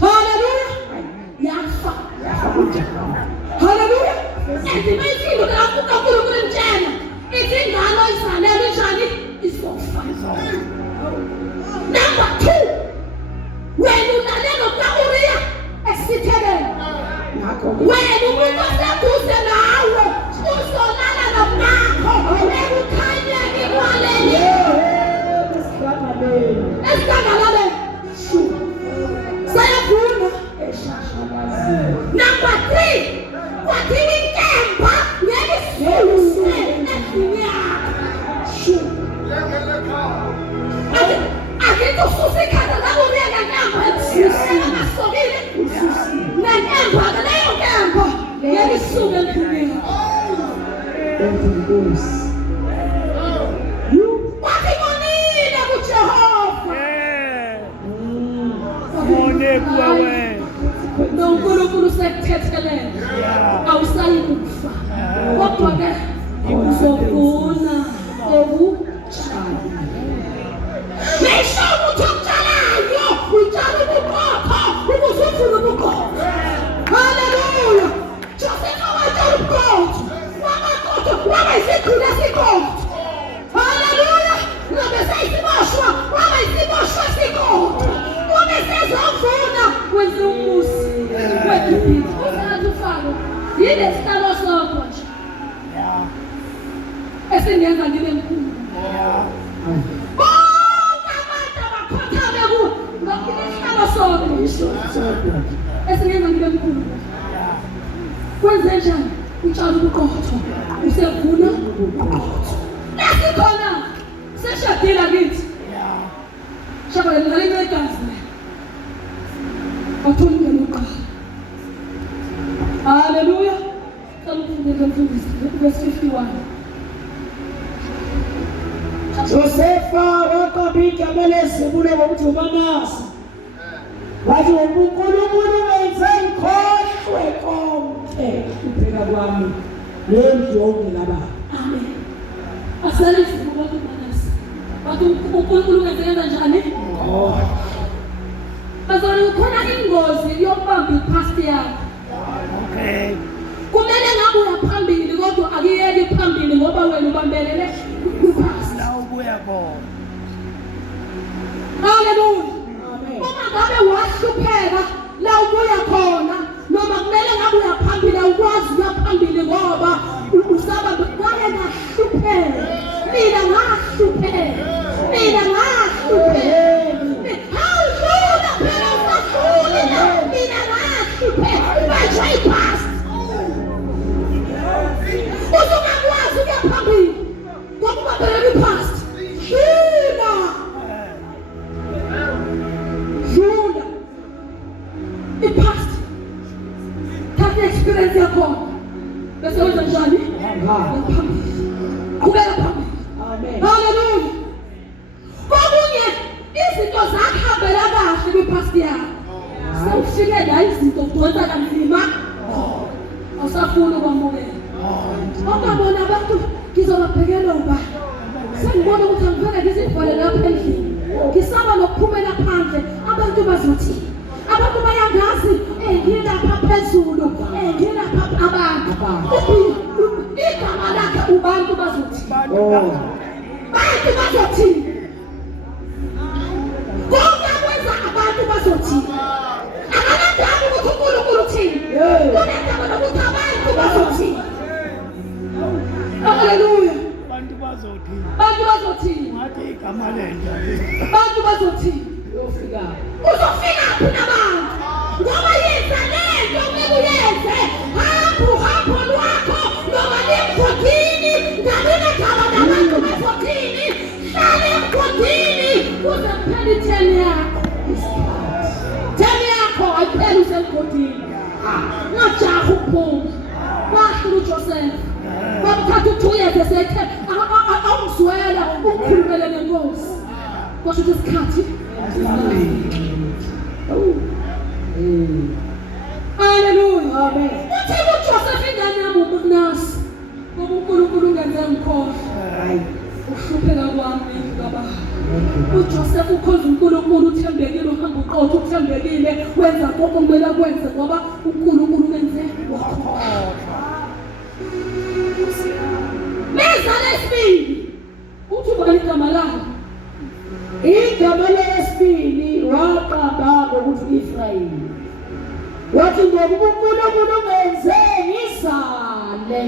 Haleluya. Yafa. Haleluya. Ezimethile lapho uNkulunkulu emtshela ithi ingane oyizalelwe njani isofa. Number 2 wena unalela kaUriya esithekele wena umuntu oseduze nawe uzolala nokakho ekukhanyeni kwaleli esikangalale sayavuna. Number 3 wathiwa inkemba Enkosi. Wathi ngonile kuJehova. Ngone kuwe. noNkulunkulu sekuthethelele awusayi kufa kodwa ke uzovuna okutshala. Ngisho ukuthi okutshalayo utshala ubuqotho ukuze uvune ubuqotho. Haleluya. Josepha watshala ubuqotho wamaqotho waba isikhulu esiqotho. Haleluya. Ngabe seyisiboshwa waba isiboshwa esiqotho. Ube sezovuna wenze umusi wegibhithe usazi ufako yile sitalo sokho nje esingenza ngibe mkhulu. Bonke abantu abakhothame ku ngakule sitalo sokho esingenza ngibe mkhulu. Kwenze njani? Utshala ubuqotho usevuna ubuqotho. Nasikhona seshadila kithi shaba ngale negazi wathola ingene uqala. Haleluya. Salufunde mfundisi verse 51. Josepha waqabika melezibule ngokuthi uManase. Wathi uNkulunkulu wenze ngikhohlwe konke kuphela kwami nendlu yonke. Amen. Asalifu ngoba uManase. Wathi uNkulunkulu wenze njani? Bazona khona ingozi yokubamba ipasti yakho. Okay. Kumele ngabe uyaphambili kodwa akuyeki phambili ngoba wena ubambelele kupasti. La ubuya khona. Haleluya. Amen. Uma ngabe wahlupheka la ubuya khona noma kumele ngabe uyaphambili ukwazi uyaphambili ngoba usaba kwaye ngahlupheka. Mina ngahlupheka. Mina ngahlupheka. Uzungakwazi ukuyaphambili ngokubambelela ipast. Jula ipast thatha experience yakhona bese wenza njani? Phambili qhubeka phambili. Amen. Haleluya. Kokunye izinto zakuhambela kahle kwipast yakho sewufike la izinto kudonsa kanzima awusafuni ukwamukela. Ongabona abantu ngizobabhekela ubani sengibona ukuthi angifane ngizivale lapha endlini ngisaba nokuphumela phandle abantu bazothi abantu bayangazi ngilapha phezulu ngilapha abantu igama lakhe ubantu bazothi bantu bazothi konke akwenza abantu bazothi akanandaba ukuthi uNkulunkulu uthini kunendaba nokuthi abantu bazothi. Haleluya. Bantu bazothi. Bantu bazothi. Ngathi igama lento. Bantu bazothi. Uyofika. Uzofika phi nabantu? Ngoba yenza lento kumele uyenze. Hambo lwakho noma lemgodini ngalena gama nabantu bazothini. Hlala emgodini kuze kuphele itheni yakho. Theni yakho ayiphele usemgodini. Ngajaha ukuphuma. Wahlula uJoseph. Wamthatha uJoyeze sethe awumzwela ukukhulumela nenkosi. Kwasho ukuthi isikhathi. Haleluya. Amen. Uthi uJoseph ingane yami uManase. Ngoba uNkulunkulu ungenze ngikhohlwe. Hayi. Uhlupheka kwami baba. uJoseph ukhonza uNkulunkulu uthembekile uhamba uqotho uthembekile wenza konke okumele akwenze ngoba uNkulunkulu wenze wakhohlwa. Meza lesibili uthi ubani igama lakho? Igama lesibili waqamba ngokuthi Israyeli. Wathi ngoba uNkulunkulu wenze ngizale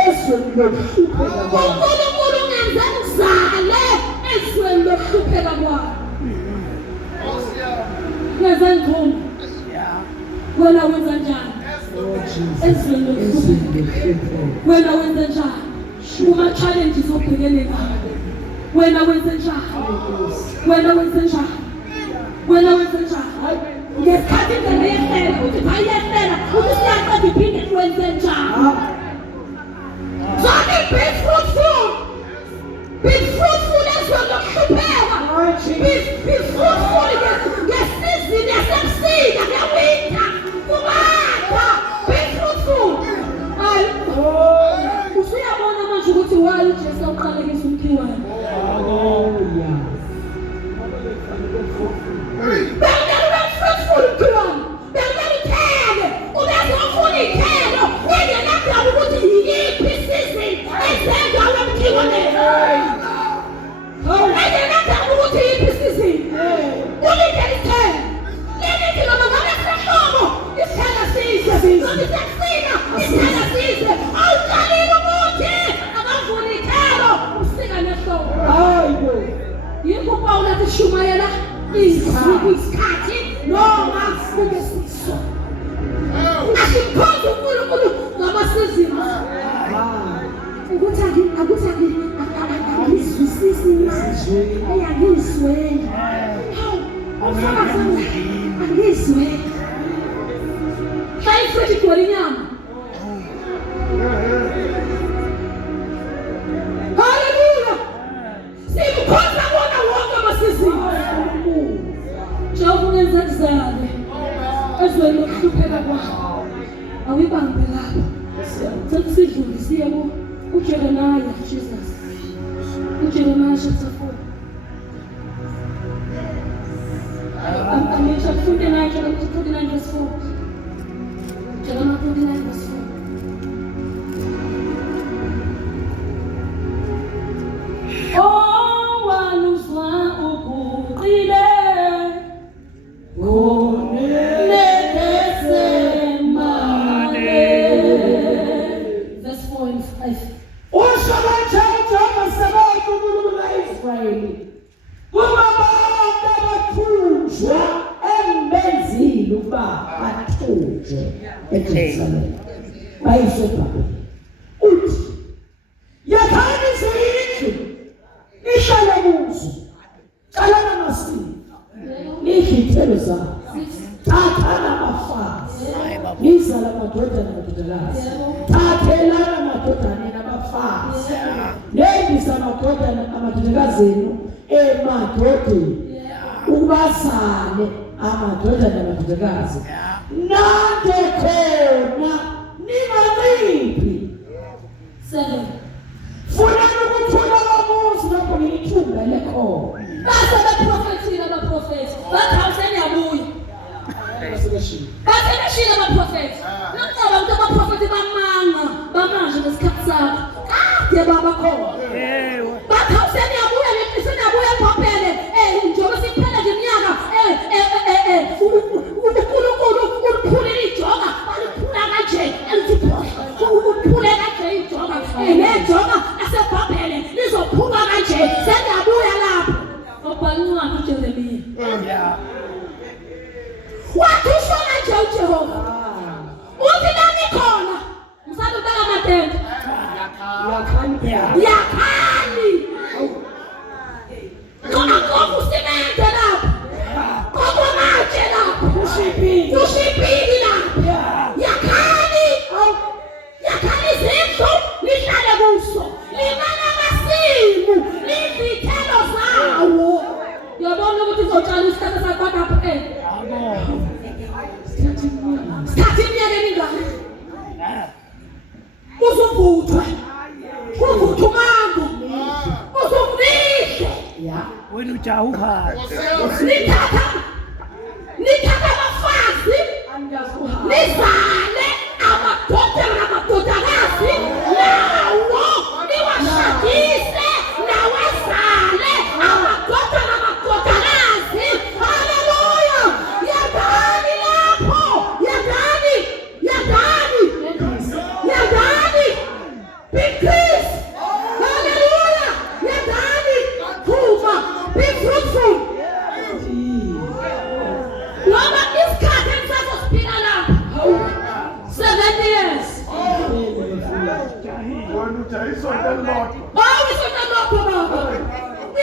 ezweni lokuhlupheka kwami. uNkulunkulu ungenze ngizale ezweni lokuhlupheka kwami. Ngenze ngcono. Wena wenza njani? Ezweni lokuhlupheka. Wena wenza njani? Uma challenges obhekene nazo. Wena wenza njani? Wena wenza njani? Wena wenza njani? Ngesikhathi ingane yehlela uthi bayehlela uthi siyaqeda iphinde wenze njani? Zonke Be fruitful. Be fruitful as well. Be fruitful. Yes, season. Yes, season. Yes, winter. Be fruitful. Usiyabona manje ukuthi why uJesu uqalekisa umkhiwane. Hallelujah. Bengale fruitful umkhiwane. Bengale ithele. Ubezofuna ithelo. Engenakho ukuthi yiphi season ezenza umkhiwane. Engenakho ukuthi yiphi season. Ulinde ithele. Lelithi noma ngabe sehlobo isithela size. Noma isesina isithela size. Awuqalile ukuthi akavuna ithelo usika nehlobo. Hayibo. Yikho uPaul athi shumayela isikhathi noma kubesiso. Asiphonze uNkulunkulu ngamasizini. Ukuthi angizwisisi izizwe. Ayangizwe. Angizwe. Hayi kwelinyama. Hallelujah. Simkhonza bona wonke amasizini. Njengoba ungenza kuzale. Ezweni lokuhlupheka kwakho. Awuyibambe lapho. Sesidlulisiye uJeremiah Jesus. uJeremiah chapter 4. Chapter 49 verse 4. Jeremiah 49 verse 4. Oh, wanuzwa ukuqile. Verse 4 and 5. Ushabathatha amasabato uNkulunkulu kaIsrayeli. Uma bonke bathunjwa embenzile ukuba bathunjwe eJerusalema. Bayiswe eBhabhiloni. Uthi yakhani izindlu ihlala kuzo. Calana amasiko. Izithelo zabo. Thathana abafazi. Izala amadodana namadodakazi. Thathelana amadodana nabafazi. Lendisa amadodana amadodakazi emadodeni. Ubasale amadodana namadodakazi. Nande khona ningaliphi. 7. Funani ukuthula kwamuzi lapho ngilithumba lekhona. Base beprofethile abaprofethi. Bathi awusenyabuya. Bathi beshile abaprofethi. Nokuzaba ukuthi abaprofethi bamanje ngesikhathi sakho. Kade baba khona. Bathi awusenyabuya senyabuya eBhabhele. Njengoba siphela nje iminyaka uNkulunkulu uliphulile ijoka. Aliphula kanje. Uliphule kanje ijoka. Nejoka aseBhabhele lizophuma kanje. Senyabuya lapho. Obhancane uJeremiah. Wathi ushona nje uJehova. Uthi nami khona. Msana ubeka amatende. Yakhani. Khona kokusebenza lapho. Kokumatshe lapho. Ushibhili lapho. Yakhani. Yakhani izindlu lihlale kuso. Limana amasimu. Izithelo zawo. Yabona ukuthi izotshala isikhathi sakho lapho Sikhathi iminyaka emingaki? Uzuvuthwe. Uvuthwe umango. Uzuvuthwe. Wena ujahuha. Nithatha abafazi. Nizale amadodana namadodakazi. Nawo niwashadise. Nawazale amadodana namadodakazi. Hallelujah. Yadani lapho. Yadani. Big peace. Hallelujah. Yadani. Kuma. Be fruitful. Noma isikhathi engisazophila lapha. 7 years. Isonto lokho baba.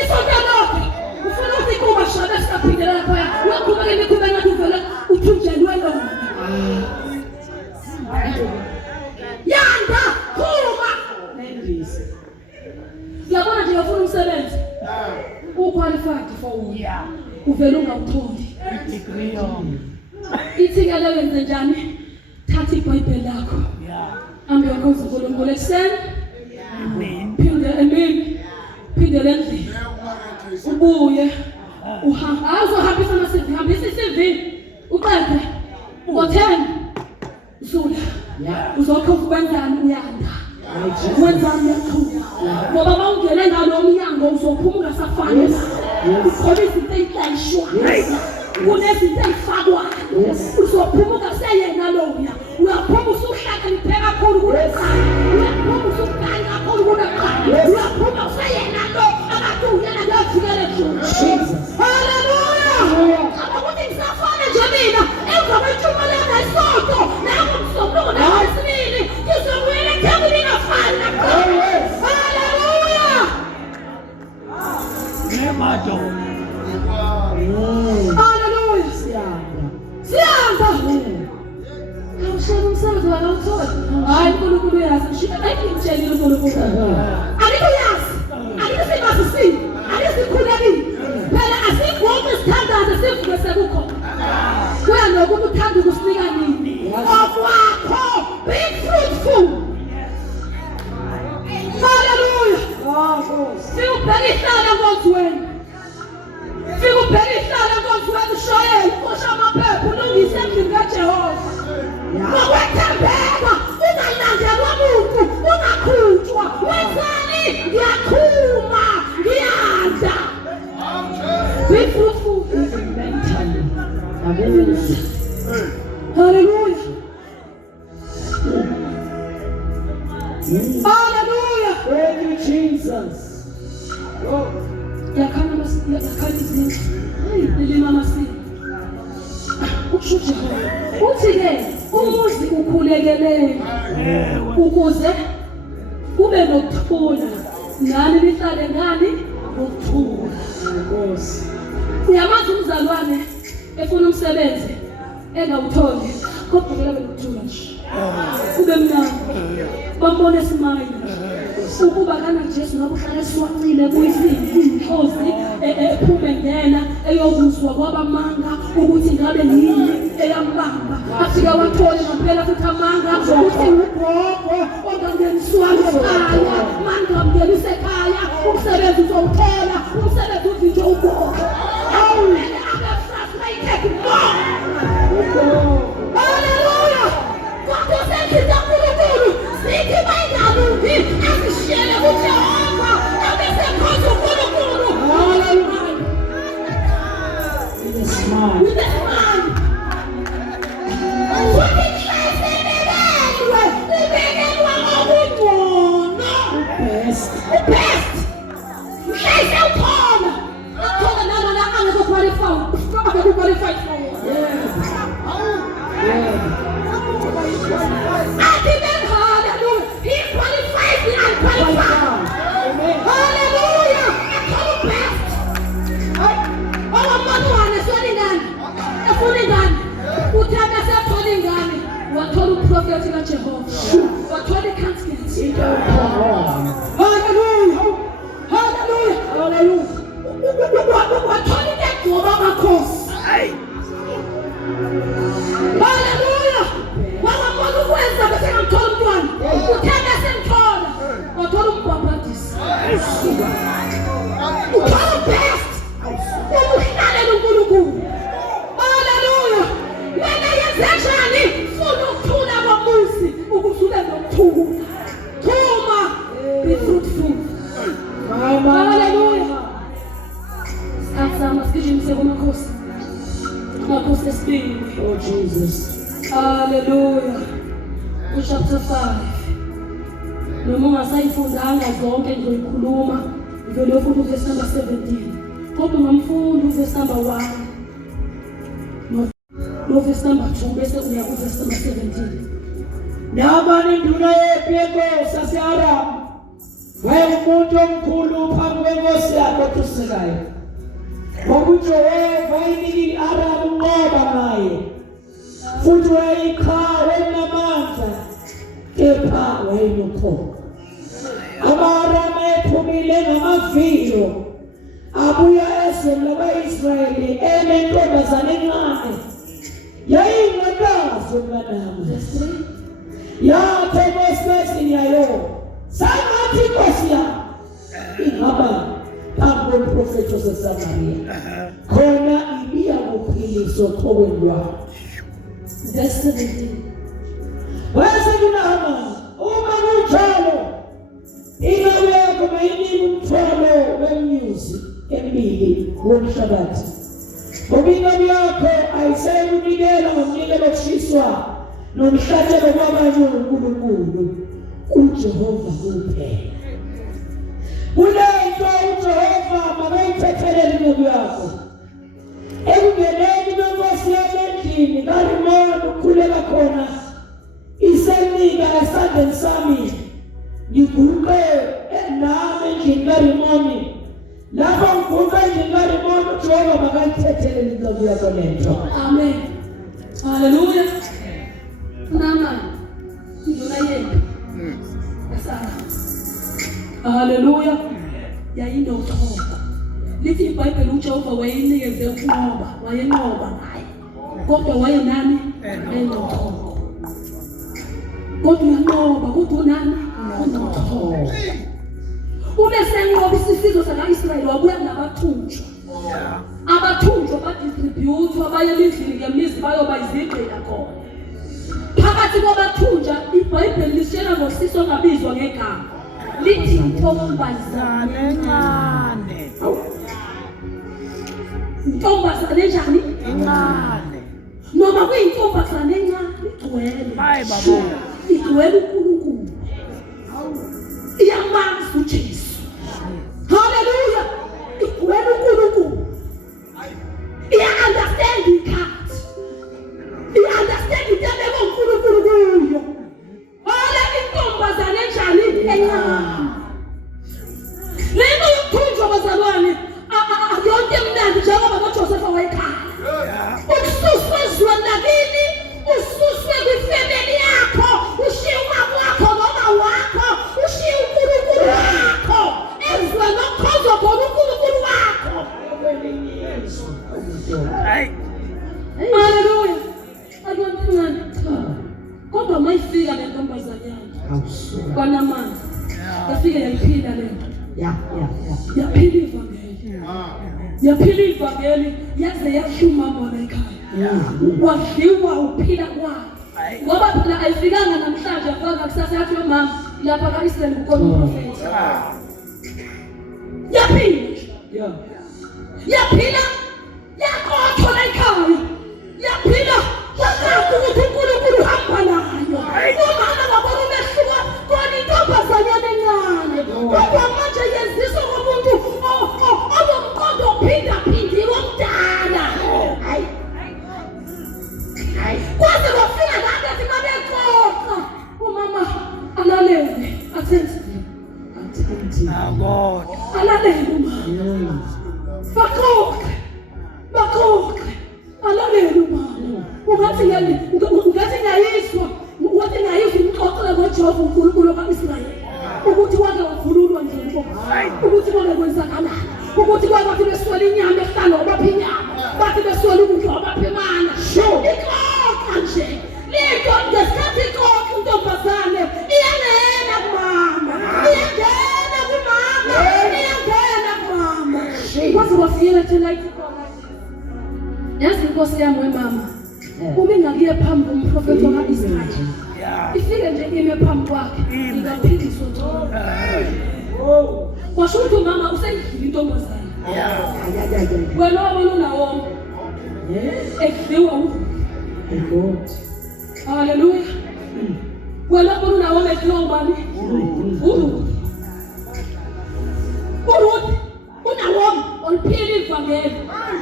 Isonto lokho. Ufuna ukuthi kuba shaka sisaphindela lapha. Uyakhubeka ngikhubeka ngathi uvela uthunjelwe lona. Yanda kuma. umsebenzi uqualified for Yeah. uvela ungawutholi Degree. ithi ke leyo yenze njani thatha iBhayibheli lakho Yeah. ambe yonke uNkulunkulu ekseni Amen. phinde emini phinde endlini ubuye uhamba azohambisa amaSivi hambisa iSivi uqede ngo10 usula uzokho ukwenzani uyanda wenzani yakhulu ngoba mawungene ngalo mnyango uzophuma ungasafani ukhona izinto ezidayishwa kunezinto ezifakwayo uzophuma ungaseyena loya uyaphuma usuhlaka lipheka kakhulu kuneqala uyaphuma usukani kakhulu kuneqala uyaphuma useyena lo abantu uyena ngavikele Jesus hallelujah ukuthi ngisafana nje mina emva kwethumalanga isonto nako msombuluko nawesibili ngizobuyela ekhaya ngafana hallelujah Nemato. hallelujah siyamba awushona umsebenzi wakawuthola hayi uNkulunkulu uyazi ngishilo ayingitshelile uNkulunkulu alikho yazi alikho simazisini alikho sikhulekile phela asiguqi isithandazo sivuke sekukhona kuya nokuthi uthanda ukusinika nini okwakho be fruitful hallelujah siubheka ihlala nkonzweni sikubheka ihlala nkonzweni shoyela uqosha amaphepha ulungise endlini kaJehova ngokwethembeka ungalandelwa muntu ungakhutshwa wenzani ngiyakhuma ngiyanda be fruitful even mentally hallelujah hallelujah Thank you, Jesus. yakhana masini yakhana izinto lilima amasini ukusho Jehova uthi ke umuzi ukhulekelele ukuze kube nokuthula nani lihlale ngani ngokuthula Nkosi. uyamazi umzalwane efuna umsebenzi engawutholi kodwa vele bekuthula nje kube mnandi bambone esimile ukuba kana Jesu ngabuhlala siwacile kuyizindlozi ephume ngena eyokuzwa kwabamanga ukuthi ngabe yini eyambamba afika wathola ngaphela futhi amanga ukuthi ugogo ongangeniswanga ekhaya mangamngenisa ekhaya umsebenzi uzowuthola umsebenzi uvinje ugogo awumele abe frustrated hallelujah kodwa sengiza uNkulunkulu sithi bayingalungi asishiyele kuJehova abesekhoza uNkulunkulu hallelujah With a smile. with a smile ukuthi ngihlazebelelwe libekelwa ngokungcono Best. best mhlawumbe ukhona ukhona nalona angazoqualify ufaka ukuqualify for athi then hallelujah he qualifies the unqualified hallelujah akho best awamantwana eswali ngani efuna ngani uthanda sethola ingane wathola uprofeti kaJehova wathola icounselor hallelujah hallelujah hallelujah wathola ingcoba makhosi hallelujah wawabona ukwenza bese ngamthola umntwana uthanda semthola wathola umbhabhadisi uthola best umuhlalela uNkulunkulu hallelujah wena yenzenjani funa ukuthula komuzi ukusuka nokuthula thuma be fruitful hallelujah asama sijimise kumakhosi makhosi esibili Oh, Jesus. hallelujah chapter 5 noma ungasayifundanga zonke ngizoyikhuluma ngizolofunda uverse number 17 kodwa ungamfunda uverse number 1 noverse number 2 bese uya kuverse number 17 Namani induna yepi yenkosi yase-Aramu wayengumuntu omkhulu phambi kwenkosi yakhe othusekayo. UJehova wayinika i-Aramu ukunqoba ngaye futhi wayeyiqhawe enamandla kepha wayenokhokho. Ama-Aramu ayephumile ephumile ngamaviyo abuya ezweni lakwa-Israyeli enentombazane encane yayingakazi umntanami yathi enkosini yayo sangathi inkosi yami ingaba phambi komprofethi waseSamariya khona ibiya kuphiliswa othokweni lwakhe. Verse 17. Wasekunama uma kunjalo ingabe yakho mayinini umthwalo wemnyuzi emibili womhlabathi ngoba ingabe yakho ayisayikunikela ngomnikelo okushiswa nomhlatshelo kwabanye uNkulunkulu uJehova kuphela. Kulento uJehova makayithethelele inceku yakho ekungeneni kwenkosi yamendlini kaRimoni ukukhuleka khona isenika esandleni sami ngiguqe nami endlini kaRimoni lapho ngiguqe endlini kaRimoni uJehova makayithethelele inceku yakho lento. Amen. Hallelujah. Nama induna yethu asana. Hallelujah. Yayinothonga. Lithi iBhayibheli uJehova wayenikeze ukunqoba, wayenqoba naye. Kodwa wayenani? Enothonga. Kodwa uyanqoba, kodwa nani? Unothonga. Ube senqoba isizwe sakaIsrayeli wabuya nabathunjwa. Abathunjwa badistribute abaye emizini ngemizi bayoba izigqila khona. Phakathi kwabathunjwa iBhayibheli lisitshela ngosizo ongabizwa ngegama. Lithi intombazane encane. Intombazane njani? Encane. Noma kuyintombazane encane igcwele. Hayi babo. Igcwele uNkulunkulu. Iyamazi uJesu. Hallelujah. Igcwele uNkulunkulu. Understand ikhati. Understand idebe koNkulunkulu kuyo. Ola intombazane njani encane. Lento yokuthunjwa bazalwane yonke mnandi njengoba noJoseph wayekhaya. Ususwe ezweni lakini, ususwe kwifamily yakho, ushiye umama wakho noma wakho, ushiye uNkulunkulu wakho. Ezweni okukhozwa khona uNkulunkulu wakho. Hallelujah. Abantwana kodwa mayifika le ntombazane yakhe kwanamandla yafika yayiphila lento yaphila ivangeli yaphila ivangeli yaze yashuma bona ekhaya wadliwa uphila kwakhe ngoba phela ayifikanga namhlanje afaka kusasa yathi mama lapha kaIsrael kukhona umprofeti yaphila yakothola ekhaya yaphila yakwazi ukuthi uNkulunkulu uhamba nayo. Umama wabona umehluko kona intombazanyana encane kodwa manje yeziswa komuntu onomqondo ophindaphindiwe omdala. Kwaze kwafika lapho ethi babexoxa umama alalele athenzi alalele umama bakoke alalele umama ungathi ngayiswa umxoxela ngoJehova uNkulunkulu kaIsrayeli ukuthi wake wavululwa njengo ukuthi wake kwenzakalani ukuthi kwathi beswela inyama ehlala obapha inyama bathi beswela ukudla obapha imana ikoka nje lento ngesikhathi ikoka intombazane iyangena kumama kwaze wafika thela ikhona yazi inkosi yami wemama uma ingakuye phambi komprofeti wakaIsrayeli ifike nje ime phambi kwakhe ingaphiliswa thona kwasho ukuthi umama useyidlile intombazane wena wabona unawo ekudliwa uNkulunkulu. Hallelujah. Wena wabona unawo ekudliwa ubani uRuth unawo oliphila ivangeli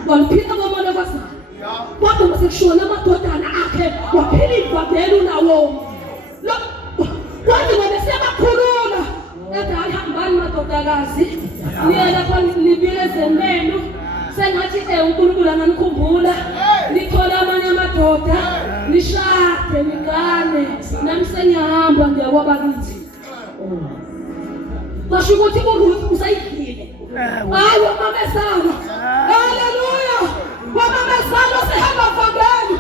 waliphila ngomoya kwaZana kodwa masekushona amadodana akhe waphila ivangeli unawo kwathi ngoba sebakhulula ethi ayihambani madodakazi niye lapha nibile zenenu sengathi uNkulunkulu anganikhumbula nithola amanye amadoda nishade ningane nami sengiyahamba ngiyakwaba kithi Washo ukuthi uRuth usayidlile. Hayi wamamezana. Haleluya. Wamamezana sehamba vangeli.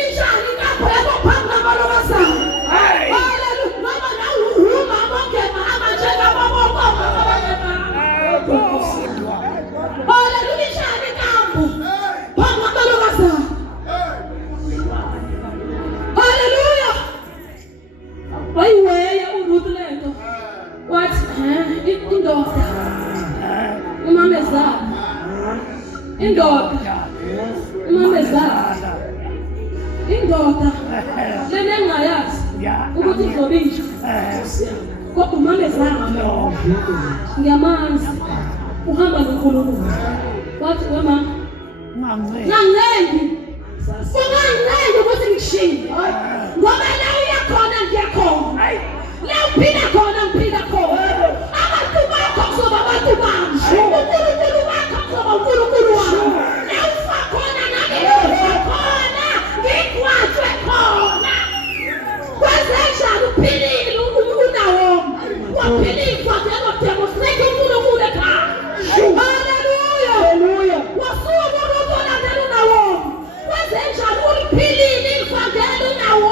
Injani kaphela phanga malobazana. Haleluya. Noma nawu uma bongena amajeka baboko babona. Haleluya injani kambu. Phanga malobazana. Haleluya. Wayiweya uRuth lento. Wathi indoda. Umamezana. Indoda. Umamezana. Indoda. Lena engayazi ukuthi izobinja. Kodwa umamezana ngiyamazi uhamba noNkulunkulu. Wathi wema ngangengi. Ungangengi ukuthi ngishinde. Ngoba la uyakhona ngiyakhona. La uphila khona ngiphila khona. Abantu bakho kuzoba abantu bami. uNkulunkulu wakho kuzoba uNkulunkulu wami. La ufa khona nami ufa khona. Ngikwatshwe khona. Kwenzenjani uphilile unawo? Waphilile ngelo demonstrate uNkulunkulu ekhaya. Haleluya. Haleluya. Wasuka uNkulunkulu ngelo nawo. Kwenzenjani uliphilile ngelo nawo?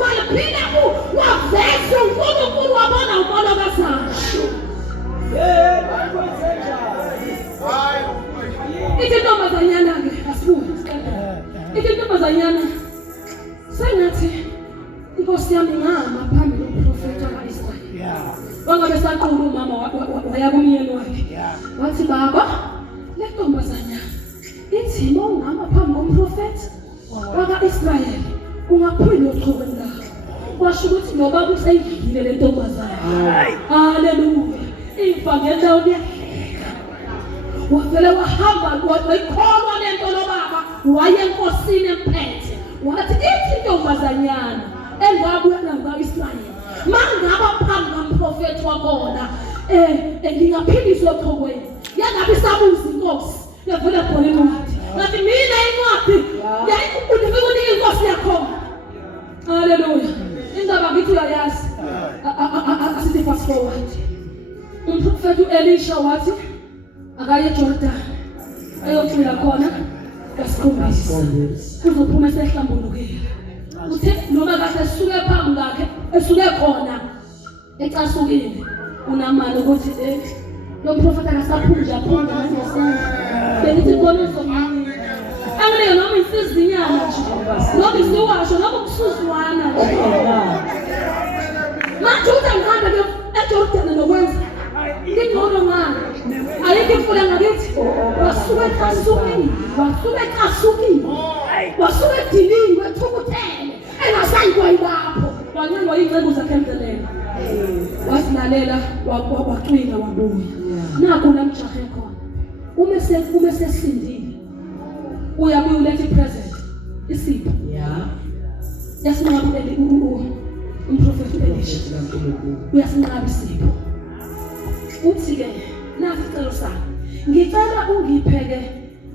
Waliphila waveza uNkulunkulu wabona umoya kasana. Ithi ntombazanyana ke asibuye siqedile. Ithi ntombazanyana sengathi inkosi yami ngama phambili komprofeti kaIsrayeli. Wangabe saqulu umama waya kumyeni wakhe. Wathi baba le ntombazanyana ithi mawungama phambi komprofeti kaIsrayeli ungaphila uqhubeka ngayo. Washo ukuthi nobaba usayidlile le ntombazana. Haleluya. Ivangeli uyahleka. Wavele wahamba wayikholwa lento lobaba wayenkosini emphethe. Wathi ithi intombazanyana engabuya ngaIsrayeli. Mangaba phambi komprofeti wakona ngingaphiliswa oqhokweni. Yangabe sabuza inkosi. Yavela khona incwadi. Ngathi mina incwadi yayikunika inkosi yakho. Haleluya. Indaba ngithi uyayazi. Asithi fast forward. Umprofeti uElisha wathi akaye eJordan. Ayocula khona ngasikhombisa. Uzophuma sehlambulukile. Uthe noma kade esuke phambi lakhe, esuke khona ecasukile. Unamali ukuthi lo mprofeti akasaphunja phunja ngesandla. Benithi khona uzomnika. Angeke noma isizinyana nje. Noma isiwasho noma ukusuzwana nje. Manje ngihamba eJordan nokwenza. Ngingcono ngani? Ayike mfula ngakithi. Wasuke kasukile. Wasuke dilini wethukuthele. Engasayi kwayilapho. Wancenga izicebo zakhe emdeleni. Wasilalela wacwila wabuya. Naku namjahe khona. Uma sesindile. Uyabuya ulethe ipresent. Isipho. Yasinqaba umprofeti uElisha. Uyasinqaba isipho. Uthi ke nasi isicelo sami. Ngicela ungipheke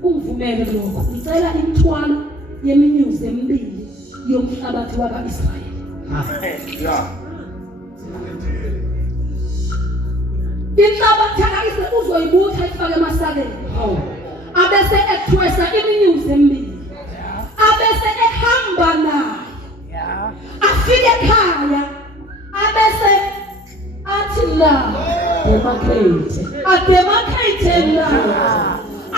ungivumele lokho. Ngicela imithwalo yeminyuzi emibili yomhlabathi wakaIsrayeli. Inhlabathi yakaIsrayeli uzoyibutha ifake emasakeni. Abese ethwesa iminyuzi emibili. Abese ehamba nayo. Afike ekhaya. Abese athi la ademarcate la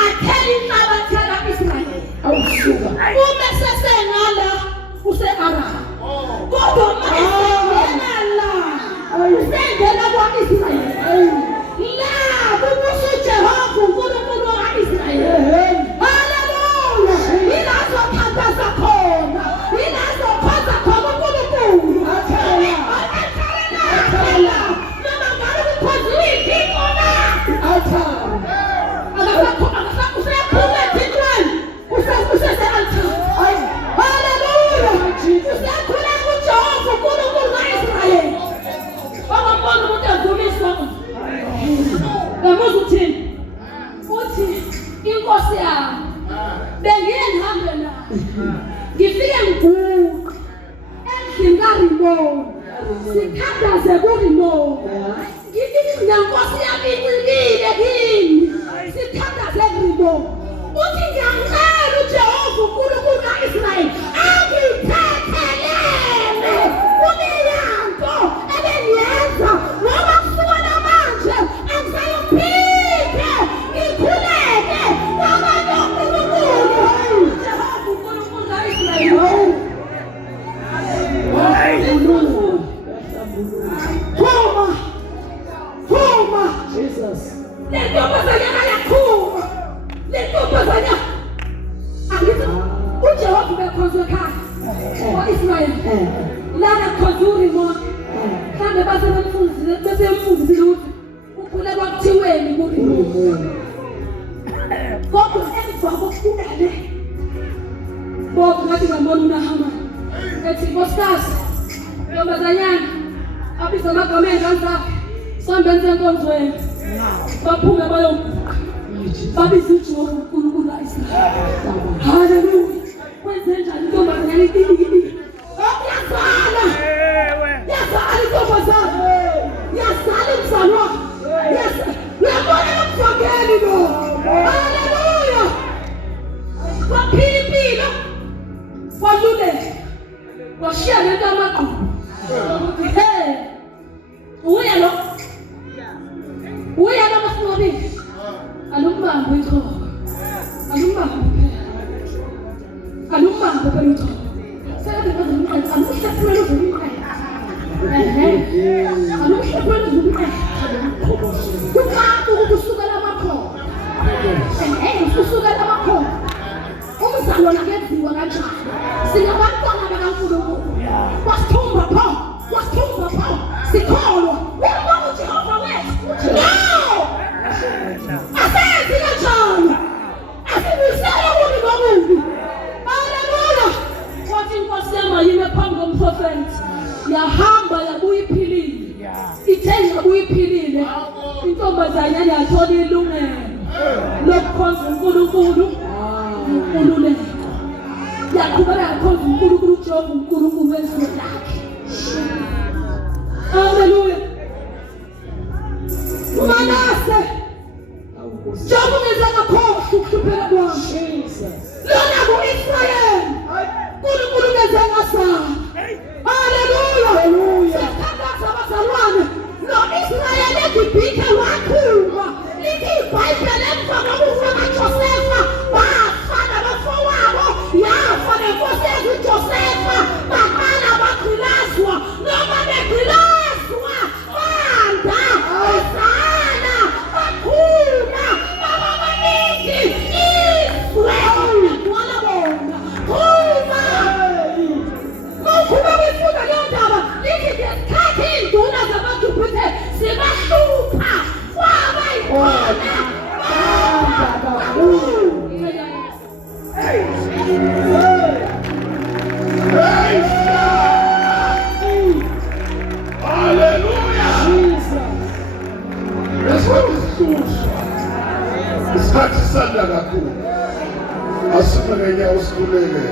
athela inhlabathi yakaIsrayeli. Awusuka. Uma sesengala use-Arab. Kodwa mase usengena kwa-Israyeli. La kubusa uJehova uNkulunkulu waka-Israyeli. Haleluya. Yila azokhankasa khona. Yila azokhoza khona uNkulunkulu. Athela. Noma ngabe kukhozwe iphiko na. Athela. Useyaphuma ethintweni. Usese-altar. Haleluya. Useyakhula kuJehova uNkulunkulu ka-Israyeli. Bangabona umuntu edumisa. Ngamuza uthini? Uthi inkosi yami bengiye ngihambe nayo. Ngifike ngiguqa endlini kaRimoni. Sikhandaze kuRimoni. Ngithi Jesus. lentombazanyana yakhula lentombazanyana angithi uJehova bekhonzwe ekhaya o-Israyeli lana khonzuri mona mhlambe basemfundisile besemfundisile ukuthi ukhule kwakuthiweni kurimoni kodwa emva kokufundale Bob ngathi ngambona uNahama ethi nkosikazi ntombazanyana abiza amagama engazakhe sambenze enkonzweni baphume bayombuka babiza uJehova uNkulunkulu kaIsrayeli haleluya kwenze njani intombazanyana itilili yazala intombazana yazala umzalwa uyabona nomfakeli lo haleluya waphila impilo waluleka washiya lento amagqubu uya lo masingabili alumbambe ithoba alumbambe phela ithoba sekade aluhlephulele uzobinqela aluhlephulele uzobinqela kukanti ukuthi usukela amakhono usukela amakhono umzalo nakenziwa kanjani singabantwana bakaNkulunkulu wasithumba pho sikholwa uyabona uJehova wethu no asenzi kanjani asibisela kubi kokubi haleluya wathi inkosi yamayime phambi komprofethi yahamba yabuya iphilile ithe yabuya iphilile intombazanyana yathola ilungelo lokukhonza uNkulunkulu uNkululeko yaqhubeka yakhonza uNkulunkulu uJehova uNkulunkulu wezwe lakhe haleluya Manase Jehova ngizama khona ukuhlupheka kwami lona ku-Israyeli uNkulunkulu ngezanga sana haleluya sikhathaza abazalwane no-Israyeli eGibhithe wakhuluma lithi iBhayibheli emva kokufa kaJosefa bafa nabafowabo yafa nenkosi yethu uJosefa baqala bagqilazwa noma begqilazwa banda bezala bakhula baba baningi izwe kwala bona uma wifunda leyo ndaba lithi ngesikhathi iy'nduna zamaGibhithe zibahlupha kwaba yikhona isikhathi sanda kakhulu asibe ngenyawo sikhuleke